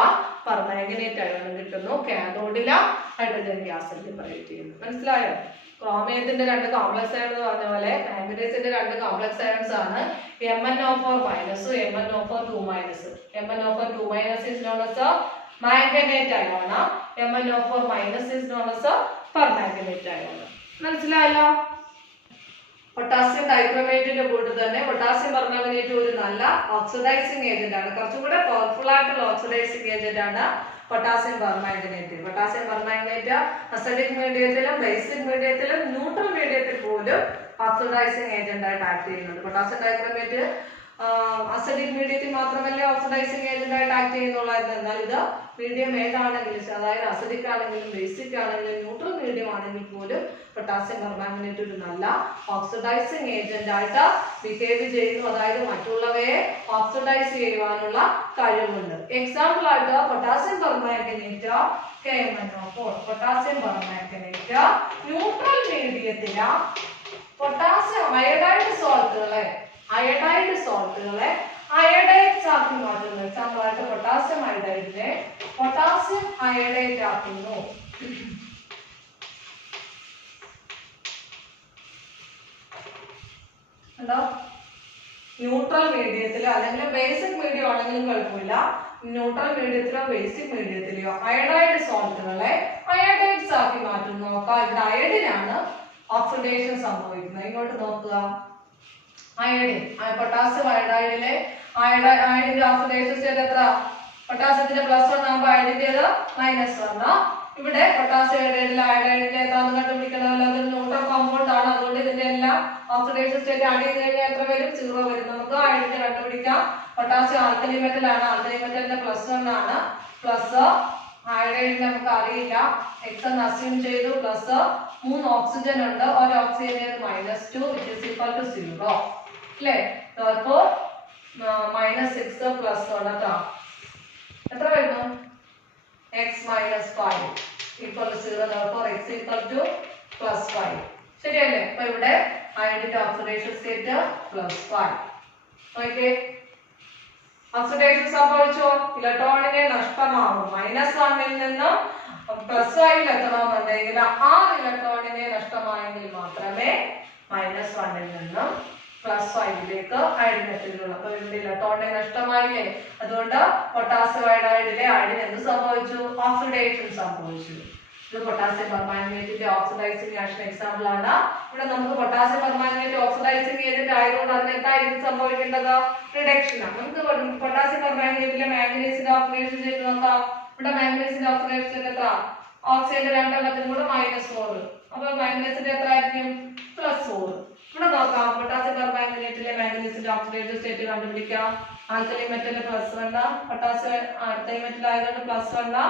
പെർമാംഗനേറ്റ് അയോൺ കിട്ടുന്നു. കാഥോഡിൽ ഹൈഡ്രജൻ ഗ്യാസ് ലിബറേറ്റ് ചെയ്യുന്നു. മനസ്സിലായോ? ക്രോമിയത്തിന്റെ രണ്ട് കോംപ്ലക്സ് അയോൺ എന്ന് പറഞ്ഞ പോലെ മാംഗനീസിന്റെ രണ്ട് കോംപ്ലക്സ് അയോൺസ് ആണ് MnO4- MnO4 MnO4 is known as manganate ion. MnO4- is known as permanganate ion. മനസ്സിലായല്ലോ? പൊട്ടാസ്യം ഡൈക്രോമേറ്റിന്റെ കൂടെ തന്നെ പൊട്ടാസ്യം പെർമാംഗനേറ്റ് ഒരു നല്ല ഓക്സിഡൈസിങ് ഏജന്റ് ആണ്. കുറച്ചുകൂടെ പവർഫുൾ ആയിട്ടുള്ള ഓക്സിഡൈസിങ് ഏജന്റ് ആണ് potassium permanganate. Potassium permanganate acidic മീഡിയത്തിലും ബേസിക് മീഡിയത്തിലും ന്യൂട്രൽ മീഡിയത്തിൽ പോലും ഓക്സിഡൈസിങ് ഏജന്റ് ആയിട്ട് ആക്ട് ചെയ്യുന്നുണ്ട്. പൊട്ടാസ്യം ഡൈക്രോമേറ്റ് അസിഡിക് മീഡിയത്തിൽ മാത്രമല്ലേ ഓക്സിഡൈസിങ് ഏജന്റ് ആയിട്ട് ആക്ട് ചെയ്യുന്നുള്ളായിരുന്നു. എന്നാൽ ഇത് മീഡിയം ഏതാണെങ്കിലും, അതായത് അസിഡിക് ആണെങ്കിലും ബേസിക് ആണെങ്കിലും ന്യൂട്രൽ മീഡിയം ആണെങ്കിൽ പോലും പൊട്ടാസ്യം പെർമാംഗനേറ്റ് ഒരു നല്ല ഓക്സിഡൈസിങ് ഏജന്റ് ആയിട്ട് ബിഹേവ് ചെയ്യുന്നു. അതായത് മറ്റുള്ളവയെ ഓക്സിഡൈസ് ചെയ്യുവാനുള്ള കഴിവുണ്ട്. എക്സാമ്പിൾ ആയിട്ട് potassium permanganate KMnO4. Potassium permanganate neutral മീഡിയത്തില് പൊട്ടാസ്യം അയഡൈഡ് സോൾട്ടുകളെ അയഡൈഡ്സ് ആക്കി മാറ്റുന്നു. എക്സാമ്പിൾ ആയിട്ട് പൊട്ടാസ്യം അയഡൈഡിനെ പൊട്ടാസ്യം അയഡൈഡ് ആക്കുന്നു. ഉണ്ടോ? ന്യൂട്രൽ മീഡിയത്തിലോ അല്ലെങ്കിൽ ബേസിക് മീഡിയം ആണെങ്കിലും കുഴപ്പമില്ല. ന്യൂട്രൽ മീഡിയത്തിലോ ബേസിക് മീഡിയത്തിലോ അയഡൈഡ് സോൾട്ടുകളെ അയഡൈഡ്സ് ആക്കി മാറ്റുന്നു. നോക്കാം, ഇവിടെ അയഡിനാണ് ഓക്സിഡേഷൻ സംഭവിക്കുന്നത്. ഇങ്ങോട്ട് നോക്കുക, അയഡിൻ പൊട്ടാസ്യം അയഡൈഡിലെ അയഡിന്റെ ഓക്സിഡേഷൻ സ്റ്റേറ്റ് എത്ര? പൊട്ടാസ്യത്തിന്റെ +1 ആകുമ്പോൾ അയഡിന്റേത് -1. ഇവിടെ പൊട്ടാസ്യം അയഡൈഡിലെ അയഡൈഡിന്റെ ഏതാന്ന് കണ്ടുപിടിക്കണമല്ലോ. അത് ന്യൂട്രൽ കോമ്പൗണ്ട് ആണ്. അതുകൊണ്ട് ഇതിന്റെ എല്ലാം ഓക്സിഡേഷൻ സ്റ്റേറ്റ് ആഡ് ചെയ്ത് കഴിഞ്ഞാൽ എത്ര വരും? 0 വരും. നമുക്ക് അയഡിനെ കണ്ടുപിടിക്കാം. പൊട്ടാസ്യം ആൽക്കലി മെറ്റൽ ആണ്. ആൽക്കലി മെറ്റലിന്റെ +1 ആണ്. പ്ലസ് അയഡൈഡിന് നമുക്ക് അറിയില്ല, x എന്ന് അസ്യൂം ചെയ്തു. പ്ലസ് 3 ഓക്സിജൻ ഉണ്ട്. ഒരു oxygen -2 which is equal to 0 അല്ലേ? therefore -6 +1 എത്ര വരുന്നു? x - 5 equal to 0. therefore x equal to +5. ശരിയല്ലേ? അപ്പൊ ഇവിടെ അയഡിന്റെ ഓക്സിഡേഷൻ സ്റ്റേറ്റ് +5. ഓക്കേ, ഓക്സിഡേഷൻ സംഭവിച്ചോ? ഇലക്ട്രോണിനെ നഷ്ടമാകും. -1 ൽ നിന്ന് +5 എത്തണമെന്നുണ്ടെങ്കിൽ 6 ഇലക്ട്രോണിനെ നഷ്ടമായെങ്കിൽ മാത്രമേ -1 ൽ നിന്നും +5ലേക്ക് അയഡിൻ എത്തുകയുള്ളൂ. അപ്പൊ ഇവിടെ ഇലക്ട്രോണിനെ നഷ്ടമായില്ലേ? അതുകൊണ്ട് പൊട്ടാസ്യം അയഡൈഡിലെ അയഡിൻ എന്ത് സംഭവിച്ചു? ഓക്സിഡേഷൻ സംഭവിച്ചു. ഇത് പൊട്ടാസ്യം പെർമാംഗനേറ്റിന്റെ ഓക്സിഡൈസിംഗ് ആക്ഷൻ എക്സാമ്പിൾ ആണ്. ഇവിടെ നമുക്ക് പൊട്ടാസ്യം പെർമാംഗനേറ്റ് ഓക്സിഡൈസിംഗ് ഏജന്റ് ആയതുകൊണ്ട് അതിനെന്തായിരിക്കും സംഭവിക്കേണ്ടത്? റിഡക്ഷൻ ആണ്. നമുക്ക് പൊട്ടാസ്യം പെർമാംഗനേറ്റിലെ മാംഗനീസിന്റെ ഓക്സിഡേഷൻ സ്റ്റേറ്റ് നോക്കാം. ഇവിടെ മാംഗനീസിന്റെ ഓക്സിഡേഷൻ സ്റ്റേറ്റ് എത്ര? ഓക്സിജന്റെ 2 എണ്ണത്തിനും കൂടെ -4. അപ്പൊ മാംഗനീസിന്റെ എത്ര ആയിരിക്കും? +4. ഇവിടെ നോക്കാം, പൊട്ടാസ്യം പെർമാംഗനേറ്റിലെ മാംഗനീസിന്റെ ഓക്സിഡേഷൻ സ്റ്റേറ്റ് കണ്ടുപിടിക്കാം. Alkali metal +1, potassium alkali metal ആയതുകൊണ്ട് +1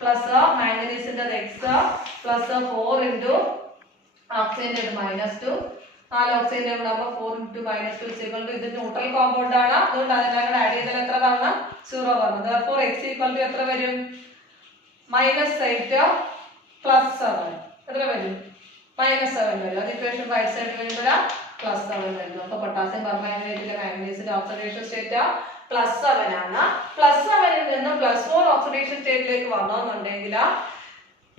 പ്ലസ് മാംഗനീസിന്റെ x പ്ലസ് 4 ഇൻറ്റു ഓക്സിജന്റെ -2. 4 ഓക്സിജന്റെ കൂടെ അപ്പോൾ 4 × -2 ഇത് ന്യൂട്രൽ കോമ്പൗണ്ട് ആണ്. അതുകൊണ്ട് അതിനെ ആഡ് ചെയ്താൽ എത്ര വരണം? 0 വരണം. therefore x = എത്ര വരും? -8 + 7 എത്ര വരും? -7 വരും. അത് ഇക്വേഷൻ റൈറ്റ് സൈഡിൽ വരുമ്പോൾ +7 വരുന്നു. അപ്പോൾ പൊട്ടാസ്യം പെർമാംഗനേറ്റിലെ മാംഗനീസിന്റെ ഓക്സിഡേഷൻ സ്റ്റേറ്റ് +7 ആണ്. +7 ൽ നിന്ന് +4 ഓക്സിഡേഷൻ സ്റ്റേറ്റിലേക്ക് വരണമെന്നുണ്ടെങ്കിൽ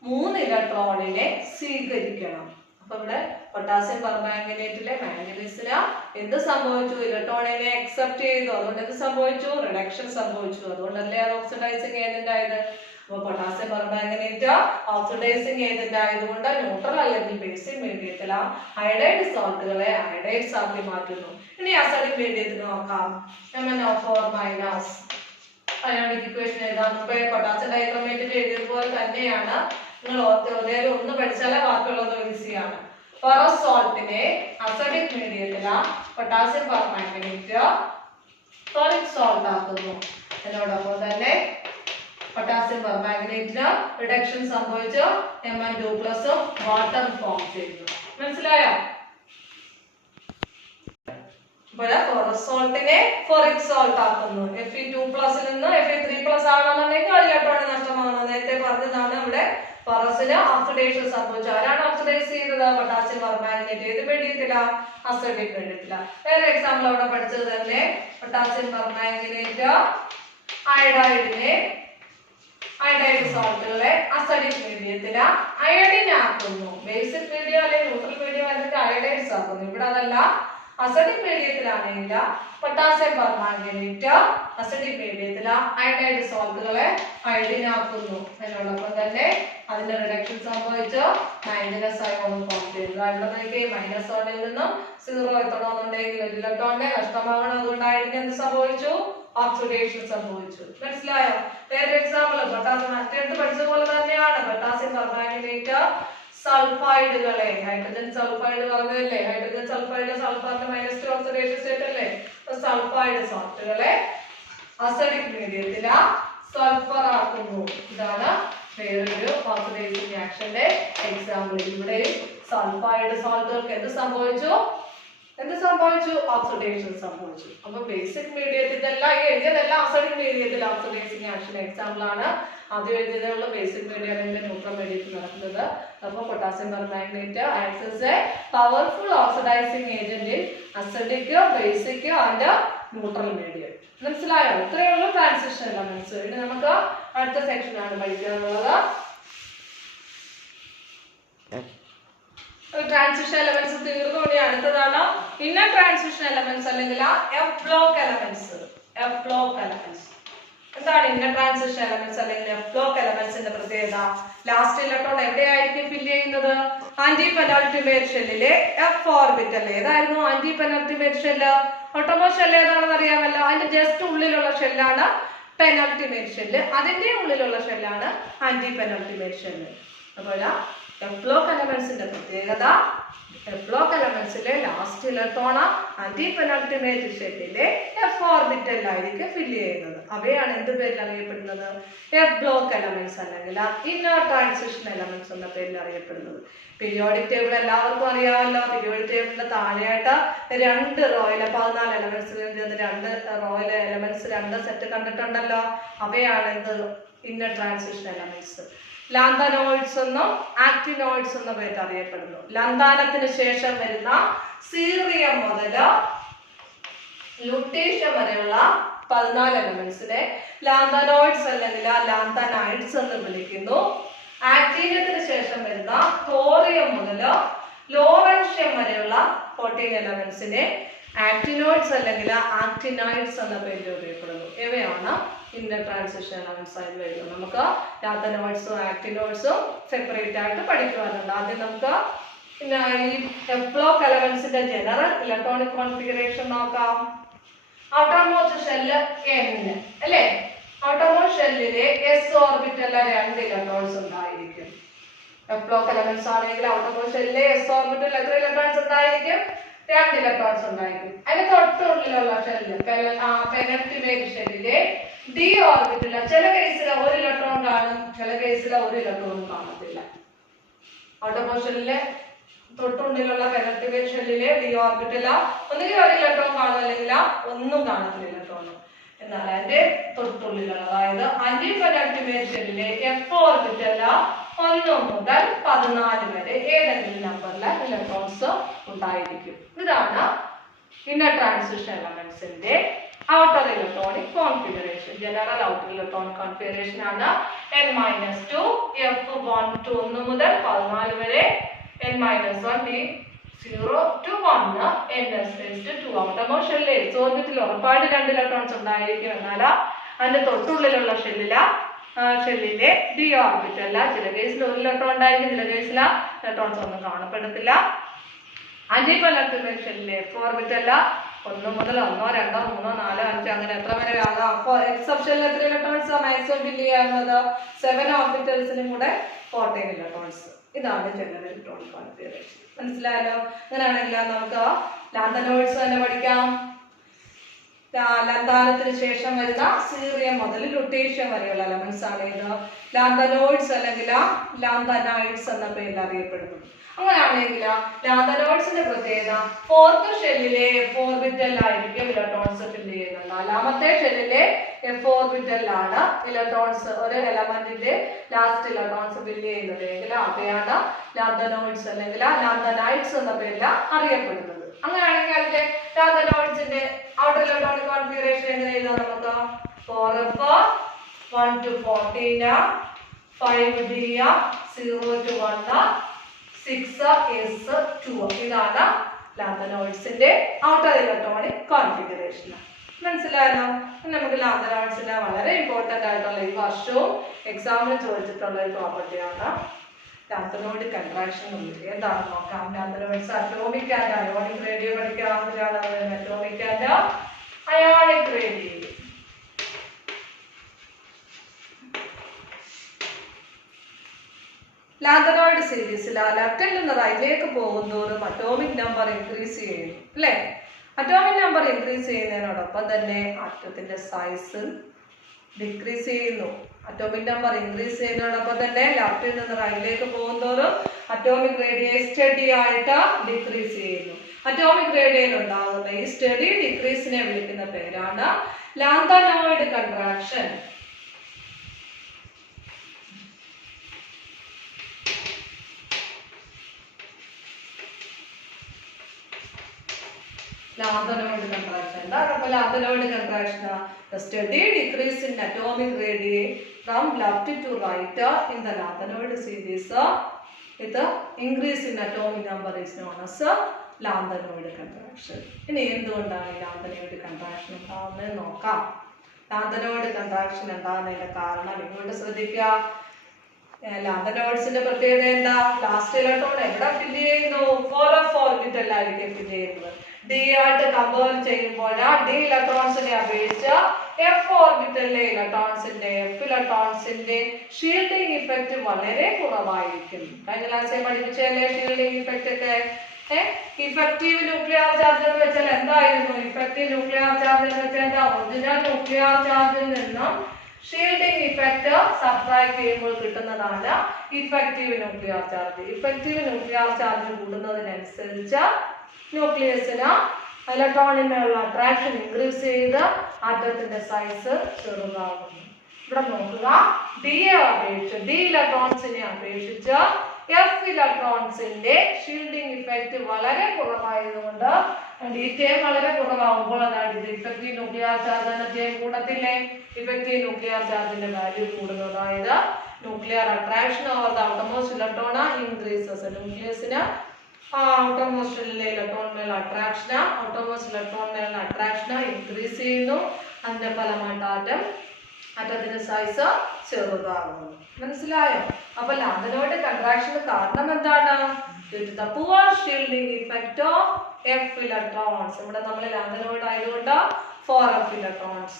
3 ഇലക്ട്രോണിനെ സ്വീകരിക്കണം. അപ്പൊ ഇവിടെ പൊട്ടാസ്യം പെർമാംഗനേറ്റിലെ മാംഗനീസിന് എന്ത് സംഭവിച്ചു? ഇലക്ട്രോണിനെ അക്സെപ്റ്റ് ചെയ്തു. അതുകൊണ്ട് എന്ത് സംഭവിച്ചു? റിഡക്ഷൻ സംഭവിച്ചു. അതുകൊണ്ടല്ലേ അത് ഓക്സിഡൈസിംഗ് ഏജന്റ് ആയത്. അപ്പോൾ പൊട്ടാസ്യം പെർമാംഗനേറ്റ് ഓക്സിഡൈസിംഗ് ഏജന്റ് ആയതുകൊണ്ട് ന്യൂട്രൽ അല്ലെങ്കിൽ ബേസിക് മീഡിയത്തിൽ അയഡൈഡ് സോൾട്ടുകളെ അയഡൈഡ്സ് ആക്കി മാറ്റുന്നു. ഇനി അസിഡിക് മീഡിയത്തിൽ നോക്കാം. MnO4- അയോണിക് ഇക്വേഷൻ എഴുതാം. മുമ്പേ പൊട്ടാസ്യം ഡൈക്രോമേറ്റ് എഴുതിയതുപോലെ തന്നെയാണ്. നിങ്ങൾ ഓർത്തേലും ഒന്ന് പഠിച്ചാലേ ബാക്കിയുള്ളത് ഈസിയാണ്. ഫെറസ് സോൾട്ടിനെ അസിഡിക് മീഡിയത്തിൽ പൊട്ടാസ്യം പെർമാംഗനേറ്റ് ഫെറിക് സോൾട്ട് ആക്കുന്നു. അതിനോടൊപ്പം തന്നെ പൊട്ടാസ്യം പെർമാംഗനേറ്റിന് റിഡക്ഷൻ സംഭവിച്ച് Mn2+ വാട്ടർ ഫോം ചെയ്യുന്നു. മനസ്സിലായോ? ഫെറസ് സോൾട്ടിനെ ഫെറിക് സോൾട്ട് ആക്കുന്നു. Fe2+ ൽ നിന്ന് Fe3+ ആണെന്നുണ്ടെങ്കിൽ ഇലക്ട്രോൺ നഷ്ടമാകുന്നു. നേരത്തെ പറഞ്ഞതാണ്. ഇവിടെ ഫെറസിന് ഓക്സിഡേഷൻ സംഭവിച്ചു. ആരാണ് ഓക്സിഡൈസ് ചെയ്തത്? Potassium permanganate. ഏത് മീഡിയത്തില? അസിഡിക് മീഡിയത്തില. വേറെ എക്സാമ്പിൾ അവിടെ പഠിച്ചത് തന്നെ. പൊട്ടാസ്യം പെർമാംഗനേറ്റ് അയഡൈഡ് സോൾട്ടുകളെ അസിഡിക് മീഡിയത്തിൽ അയഡിൻ ആക്കുന്നു. ബേസിക് മീഡിയം അല്ലെങ്കിൽ ന്യൂട്രൽ മീഡിയം അല്ലെങ്കിൽ അയഡൈഡ്സ് ആക്കുന്നു. ഇവിടെ അതല്ല, അസിഡിക് മീഡിയത്തിലാണെങ്കിൽ പൊട്ടാസ്യം പെർമാംഗനേറ്റ് അസിഡിക് മീഡിയത്തിൽ അയഡൈഡ് സോൾട്ടുകളെ അയഡിൻ ആക്കുന്നു. അതിനോടൊപ്പം തന്നെ അതിന്റെ റിഡക്ഷൻ സംഭവിച്ച് മൈനസ് അയോൺ ഫോം ചെയ്യുക. ഇവിടെ -1 ൽ നിന്നും 0 എത്തണമെന്നുണ്ടെങ്കിൽ ഒരു ഇലക്ട്രോണിനെ നഷ്ടമാകണം. അതുകൊണ്ട് അയഡിന് എന്ത് സംഭവിച്ചു? ഓക്സിഡേഷൻ സംഭവിച്ചു. മനസ്സിലായോ? വേറെ എക്സാമ്പിൾ പൊട്ടാസ്യം മറ്റേത് പഠിച്ച പോലെ തന്നെയാണ്. പൊട്ടാസ്യം പെർമാംഗനേറ്റ് സൾഫൈഡുകളെ ഹൈഡ്രജൻ സൾഫൈഡ് പറഞ്ഞതല്ലേ? ഹൈഡ്രജൻ സൾഫൈഡ് സൾഫറിന്റെ -2 ഓക്സിഡേഷൻ സ്റ്റേറ്റ് അല്ലേ? സൾഫൈഡ് സോൾട്ടുകളെ അസിഡിക് മീഡിയത്തിൽ സൾഫർ ആക്കുന്നു. ഇതാണ് വേറൊരു ഓക്സിഡേഷൻ ആക്ഷന്റെ എക്സാമ്പിൾ. ഇവിടെ സൾഫൈഡ് സോൾട്ടുകൾക്ക് എന്ത് സംഭവിച്ചു? എന്ത് സംഭവിച്ചു? ഓക്സിഡേഷൻ സംഭവിച്ചു. അപ്പൊ ബേസിക് മീഡിയത്തിൽ ഇതെല്ലാം ഈ എഴുതിയതെല്ലാം അസിഡിക് മീഡിയത്തിൽ ഓക്സിഡൈസിങ് ആക്ഷൻ എക്സാമ്പിൾ ആണ്. ആദ്യം എഴുതിയതുള്ള ബേസിക് മീഡിയ അല്ലെങ്കിൽ ന്യൂട്രൽ മീഡിയത്തിൽ നടക്കുന്നത്. അപ്പോൾ potassium permanganate acts as A powerful oxidising agent in acidic, basic and neutral medium. മനസ്സിലായോ? ഇത്രയുള്ള ട്രാൻസിഷൻ എലമെന്റ്സ്. ഇനി നമുക്ക് അടുത്ത സെക്ഷനാണ് പഠിക്കാനുള്ളത്. ട്രാൻസിഷൻ എലമെന്റ്സ് തീർന്നുകൊണ്ട് അടുത്തതാണ് ഇന്നർ ട്രാൻസിഷൻ എലമെന്റ്സ് അല്ലെങ്കിൽ F block elements. F block elements എന്താണ്? ഇന്നർ ട്രാൻസിഷൻ എലമെന്റ്സ് അല്ലെങ്കിൽ എഫ് ബ്ലോക്ക് എലമെന്റ്സിന്റെ പ്രത്യേകത, ലാസ്റ്റ് ഇലക്ട്രോൺ എവിടെയായിരിക്കും ഫില്ല് ചെയ്യുന്നത്? ആന്റി പെനൾട്ടിമേറ്റ് ഷെല്ലിലെ എഫ് ഓർബിറ്റൽ. ഏതായിരുന്നു anti penultimate shell? Outermost shell ഏതാണെന്ന് അറിയാമല്ലോ. അതിന്റെ ജസ്റ്റ് ഉള്ളിലുള്ള ഷെല്ലാണ് പെനൾട്ടിമേറ്റ് ഷെല്ല്. അതിന്റെ ഉള്ളിലുള്ള ഷെല്ലാണ് ആന്റി പെനൾട്ടിമേറ്റ് ഷെല്ല്. അപ്പോൾ എഫ് ബ്ലോക്ക് എലമെന്റ്സിന്റെ പ്രത്യേകത, എഫ് ബ്ലോക്ക് എലമെന്റ്സിലെ ലാസ്റ്റ് ഇലക്ട്രോൺ ആന്റി പെനൾട്ടിമേറ്റ് ഷെല്ലിലെ എഫ് ഓർബിറ്റലിലായിരിക്കും ഫില്ല് ചെയ്യുന്നത്. അവയാണ് എന്ത് പേരിൽ അറിയപ്പെടുന്നത്? എഫ് ബ്ലോക്ക് എലമെന്റ്സ് അല്ലെങ്കിൽ ഇന്നർ ട്രാൻസിഷൻ എലമെന്റ്സ് എന്ന പേരിൽ അറിയപ്പെടുന്നത്. പീരിയോഡിക് ടേബിൾ എല്ലാവർക്കും അറിയാമല്ലോ. പീരിയോഡിക് ടേബിളിന്റെ താഴെയായിട്ട് 2 റോയിലെ 14 എലമെന്റ്സ് 2 റോയിലെ എലമെന്റ്സ് 2 സെറ്റ് കണ്ടിട്ടുണ്ടല്ലോ. അവയാണ് എന്ത്? Inner transition elements. ലാന്തനോയിഡ്സ് എന്നും ആക്ടിനോയിഡ്സ് എന്ന പേരിൽ അറിയപ്പെടുന്നു. ലാന്താനത്തിന് ശേഷം വരുന്ന സീറിയം മുതൽ ലുട്ടീഷ്യം വരെയുള്ള 14 എലമെന്റ്സിനെ ലാന്തനോയിഡ്സ് അല്ലെങ്കിൽ ലാന്തനൈഡ്സ് എന്ന് വിളിക്കുന്നു. ആക്ടീനിയത്തിന് ശേഷം വരുന്ന തോറിയം മുതൽ ലോറൻഷ്യം വരെയുള്ള 14 എലമെന്റ്സിനെ ആക്ടിനോയിഡ്സ് അല്ലെങ്കിൽ ആക്ടിനൈഡ്സ് എന്ന പേരിൽ അറിയപ്പെടുന്നു. ഇവയാണ് ഇന്നർ ട്രാൻസിഷൻ എലമെന്റ്സ് ആയി വരുന്നത്. നമുക്ക് ലാന്തനോയിഡ്സും ആക്ടിനോയിഡ്സും സെപ്പറേറ്റ് ആയിട്ട് പഠിക്കുവാനുണ്ട്. ആദ്യം നമുക്ക് ഈ എഫ് ബ്ലോക്ക് എലമെന്റ്സിന്റെ ജനറൽ ഇലക്ട്രോണിക് കോൺഫിഗറേഷൻ നോക്കാം. ഔട്ടർമോസ്റ്റ് ഷെല്ല് N അല്ലേ? ഔട്ടർമോസ്റ്റ് ഷെല്ലിലെ എസ് ഓർബിറ്റലിലെ 2 ഇലക്ട്രോൺസ് ഉണ്ടായിരിക്കും. എഫ് ബ്ലോക്ക് എലമെന്റ്സ് ആണെങ്കിൽ ഔട്ടർമോസ്റ്റ് ഷെല്ലിലെ എസ് ഓർബിറ്റലിൽ എത്ര ഇലക്ട്രോൺസ് ഉണ്ടായിരിക്കും? 2 ഇലക്ട്രോൺസ് ഉണ്ടായിരിക്കും. അതിന് തൊട്ടുള്ളിലുള്ള ഷെല്ല് പെനൾട്ടിമേറ്റ് ഷെല്ലിലെ ഡി ഓർബിറ്റലിൽ ചില കേസിൽ 1 ഇലക്ട്രോൺ കാണും, ചില കേസിൽ 1 ഇലക്ട്രോണും കാണത്തില്ല. ഔട്ടർമോസ്റ്റ് ഷെല്ലിലെ തൊട്ടുള്ളിലുള്ള പെനൾട്ടിമേറ്റ് ഷെല്ലിലെ ഡി ഓർബിറ്റൽ ഒന്നുകിൽ 1 ഇലക്ട്രോൺ കാണും അല്ലെങ്കിൽ ഒന്നും കാണത്തില്ല ഇലക്ട്രോൺ. എന്നാൽ അതിന്റെ തൊട്ടുള്ളിലുള്ള അതായത് ആന്റി പെനൾട്ടിമേറ്റ് ഷെല്ലിലെ എഫ് ഓർബിറ്റൽ 1 മുതൽ 14 വരെ ഏതെങ്കിലും നമ്പറിലെ ഇലക്ട്രോൺസ് ഉണ്ടായിരിക്കും. ഇതാണ് ഇന്നർ ട്രാൻസിഷൻ എലമെന്റ്സിന്റെ outer electronic configuration. General outer electronic configuration ആണ് n-2 F1 1 മുതൽ 14 വരെ, n-1 D0 to 1 ns2. Outermost ഷെല്ലിൽ എസ് ഓർബിറ്റൽ ഉറപ്പായിട്ട് 2 ഇലക്ട്രോൺസ് ഉണ്ടായിരിക്കും. എന്നാൽ അതിന്റെ തൊട്ടുള്ളിലുള്ള ഷെല്ലിലെ ഡി ഓർബിറ്റൽ ചില കേസിൽ 1 ഇലക്ട്രോൺ ഉണ്ടായിരിക്കും, ചില കേസിൽ ഇലക്ട്രോൺസ് ഒന്നും കാണപ്പെടത്തില്ല. ആന്റി പെനൾട്ടിമേറ്റ് ഷെല്ലിലെ എഫ് ഓർബിറ്റൽ 1 മുതൽ 1, 2, 3, 4, 5 അങ്ങനെ എത്ര വരെ ആകാം. അപ്പോൾ എഫ് സബ് ഷെല്ലിൽ എത്ര ഇലക്ട്രോൺസ് മാക്സിമം ഫില്ല് ചെയ്യാവുന്നത്? 7 ഓർബിറ്റൽസിനും കൂടെ 14 ഇലക്ട്രോൺസ്. ഇതാണ് ജനറൽ ഇലക്ട്രോണിക് കോൺഫിഗറേഷൻ. മനസ്സിലായല്ലോ? അങ്ങനെയാണെങ്കിൽ നമുക്ക് ലാന്തനോയിഡ്സ് തന്നെ പഠിക്കാം. ലാന്താനത്തിന് ശേഷം വരുന്ന സീറിയം മുതൽ ലുട്ടീഷ്യം വരെയുള്ള എലമെന്റ്സ് ആണ് ഇത് ലാന്തനോയിഡ്സ് അല്ലെങ്കിൽ ലാന്തനൈഡ്സ് എന്ന പേരിൽ അറിയപ്പെടുന്നു. അങ്ങനെയാണെങ്കിൽ ലാന്തനോയിഡ്സിന്റെ പ്രത്യേകത 4th ഷെല്ലിലെ എഫ് ഓർബിറ്റലിലായിരിക്കും ഇലക്ട്രോൺസ് ഫില്ല് ചെയ്യുന്നത്. 4ാമത്തെ ഷെല്ലിലെ എഫ് ഓർബിറ്റലിലാണ് ഇലക്ട്രോൺസ് ഒരു എലമെന്റിന്റെ ലാസ്റ്റ് ഇലക്ട്രോൺസ് ഫില്ല് ചെയ്യുന്നത് എങ്കിൽ അവയാണ് ലാന്തനോയിഡ്സ് അല്ലെങ്കിൽ ലാന്തനൈഡ്സ് എന്ന പേരിൽ അറിയപ്പെടുന്നത്. അങ്ങനെയാണെങ്കിൽ അതിന്റെ ലാന്തനോയിഡ്സിന്റെ ഔട്ടർ ഇലക്ട്രോണിക് കോൺഫിഗറേഷൻ എങ്ങനെ എഴുതാം? നമുക്ക് 4f 1 to 14, 5d 0 to 1, 6s2. ഇതാണ് ലാന്തനോയിഡ്സിന്റെ ഔട്ടർ ഇലക്ട്രോണിക് കോൺഫിഗറേഷൻ. മനസ്സിലായല്ലോ? നമുക്ക് ലാന്തനോയിഡ്സിന്റെ വളരെ ഇമ്പോർട്ടന്റ് ആയിട്ടുള്ള ഈ വർഷവും എക്സാമിന് ചോദിച്ചിട്ടുള്ള ഒരു പ്രോപ്പർട്ടിയാണ് ലാന്തനോയിഡ് കൺട്രാക്ഷൻ. എന്താണെന്ന് നോക്കാം. Lanthanoids atomic and ionic radii പഠിക്കാവുന്നതാണ്. Atomic and ionic radii. Lanthanoid സീരീസിൽ ലെഫ്റ്റിൽ നിന്ന് റൈറ്റിലേക്ക് പോകുന്നതോറും അറ്റോമിക് നമ്പർ ഇൻക്രീസ് ചെയ്യുന്നു അല്ലേ? അറ്റോമിക് നമ്പർ ഇൻക്രീസ് ചെയ്യുന്നതിനോടൊപ്പം തന്നെ ആറ്റത്തിന്റെ സൈസ് ഡിക്രീസ് ചെയ്യുന്നു. അറ്റോമിക് നമ്പർ ഇൻക്രീസ് ചെയ്യുന്നതോടൊപ്പം തന്നെ ലെഫ്റ്റിൽ നിന്ന് റൈറ്റിലേക്ക് പോകുന്നതോറും അറ്റോമിക് റേഡിയസ് സ്റ്റഡി ആയിട്ട് ഡിക്രീസ് ചെയ്യുന്നു. അറ്റോമിക് റേഡിയയിൽ ഉണ്ടാകുന്ന ഈ സ്റ്റഡി ഡിക്രീസിനെ വിളിക്കുന്ന പേരാണ് lanthanoid contraction. Lanthanoid contraction. Lanthanoid contraction, the steady decrease in atomic radii from left to right in the lanthanoid series with the increase in atomic number is known as lanthanoid contraction. In the end, lanthanoid contraction lanthanoid contraction and lanthanoids in the last electron orbital D ആയിട്ട് compare ചെയ്യുമ്പോൾ D ഇലക്ട്രോൺസിനെ അപേക്ഷിച്ച് F ഓർബിറ്റലിലെ ഇലക്ട്രോൺസിന്റെ F ഇലക്ട്രോൺസിന്റെ shielding effect വളരെ കുറവായിരിക്കും. കഴിഞ്ഞ ക്ലാസ്സിൽ പഠിപ്പിച്ചല്ലേ shielding effect ഒക്കെ. Effective nuclear charge എന്ന് വെച്ചാൽ എന്തായിരുന്നു? ഇഫക്റ്റീവ് ന്യൂക്ലിയർ ചാർജ് എന്ന് വെച്ചാൽ ഒറിജിനൽ ന്യൂക്ലിയർ ചാർജിൽ നിന്നും ഷീൽഡിംഗ് ഇഫക്റ്റ് സബ്ട്രാക്ട് ചെയ്യുമ്പോൾ കിട്ടുന്നതാണ് effective nuclear charge. Effective nuclear charge കൂടുന്നതിനനുസരിച്ച് ന്യൂക്ലിയസിന് ഇലക്ട്രോണിനുള്ള അട്രാക്ഷൻ ഇൻക്രീസ് ചെയ്ത് ആറ്റത്തിന്റെ സൈസ് ചെറുതാകുന്നു. ഇവിടെ നോക്കുക, ഡിയെ അപേക്ഷിച്ച് D ഇലക്ട്രോൺസിനെ അപേക്ഷിച്ച് F ഇലക്ട്രോൺസിന്റെ ഷീൽഡിംഗ് ഇഫക്റ്റ് വളരെ കുറവായതുകൊണ്ട് ടൈം വളരെ കുറവാകുമ്പോൾ അതാണ് ഇത് ഇഫക്റ്റീവ് ന്യൂക്ലിയർ ചാർജ് ടൈം കൂടത്തില്ലേ? ഇഫക്റ്റീവ് ന്യൂക്ലിയർ ചാർജിന്റെ വാല്യൂ കൂടുന്നു. അതായത് nuclear attraction over the outermost electron increases. ന്യൂക്ലിയസിന് outermost ഇലക്ട്രോണിനുള്ള അട്രാക്ഷൻ ഇൻക്രീസ് ചെയ്യുന്നു. അതിന്റെ ഫലമായിട്ട് ആറ്റത്തിന്റെ സൈസ് ചെറുതാകുന്നു. മനസ്സിലായോ? അപ്പൊ ലാന്തനോയിഡ് കൺട്രാക്ഷന് കാരണം എന്താണ്? the poor shielding effect of F electrons. ഇവിടെ നമ്മൾ ലാന്തനോയിഡ് ആയതുകൊണ്ട് 4f electrons.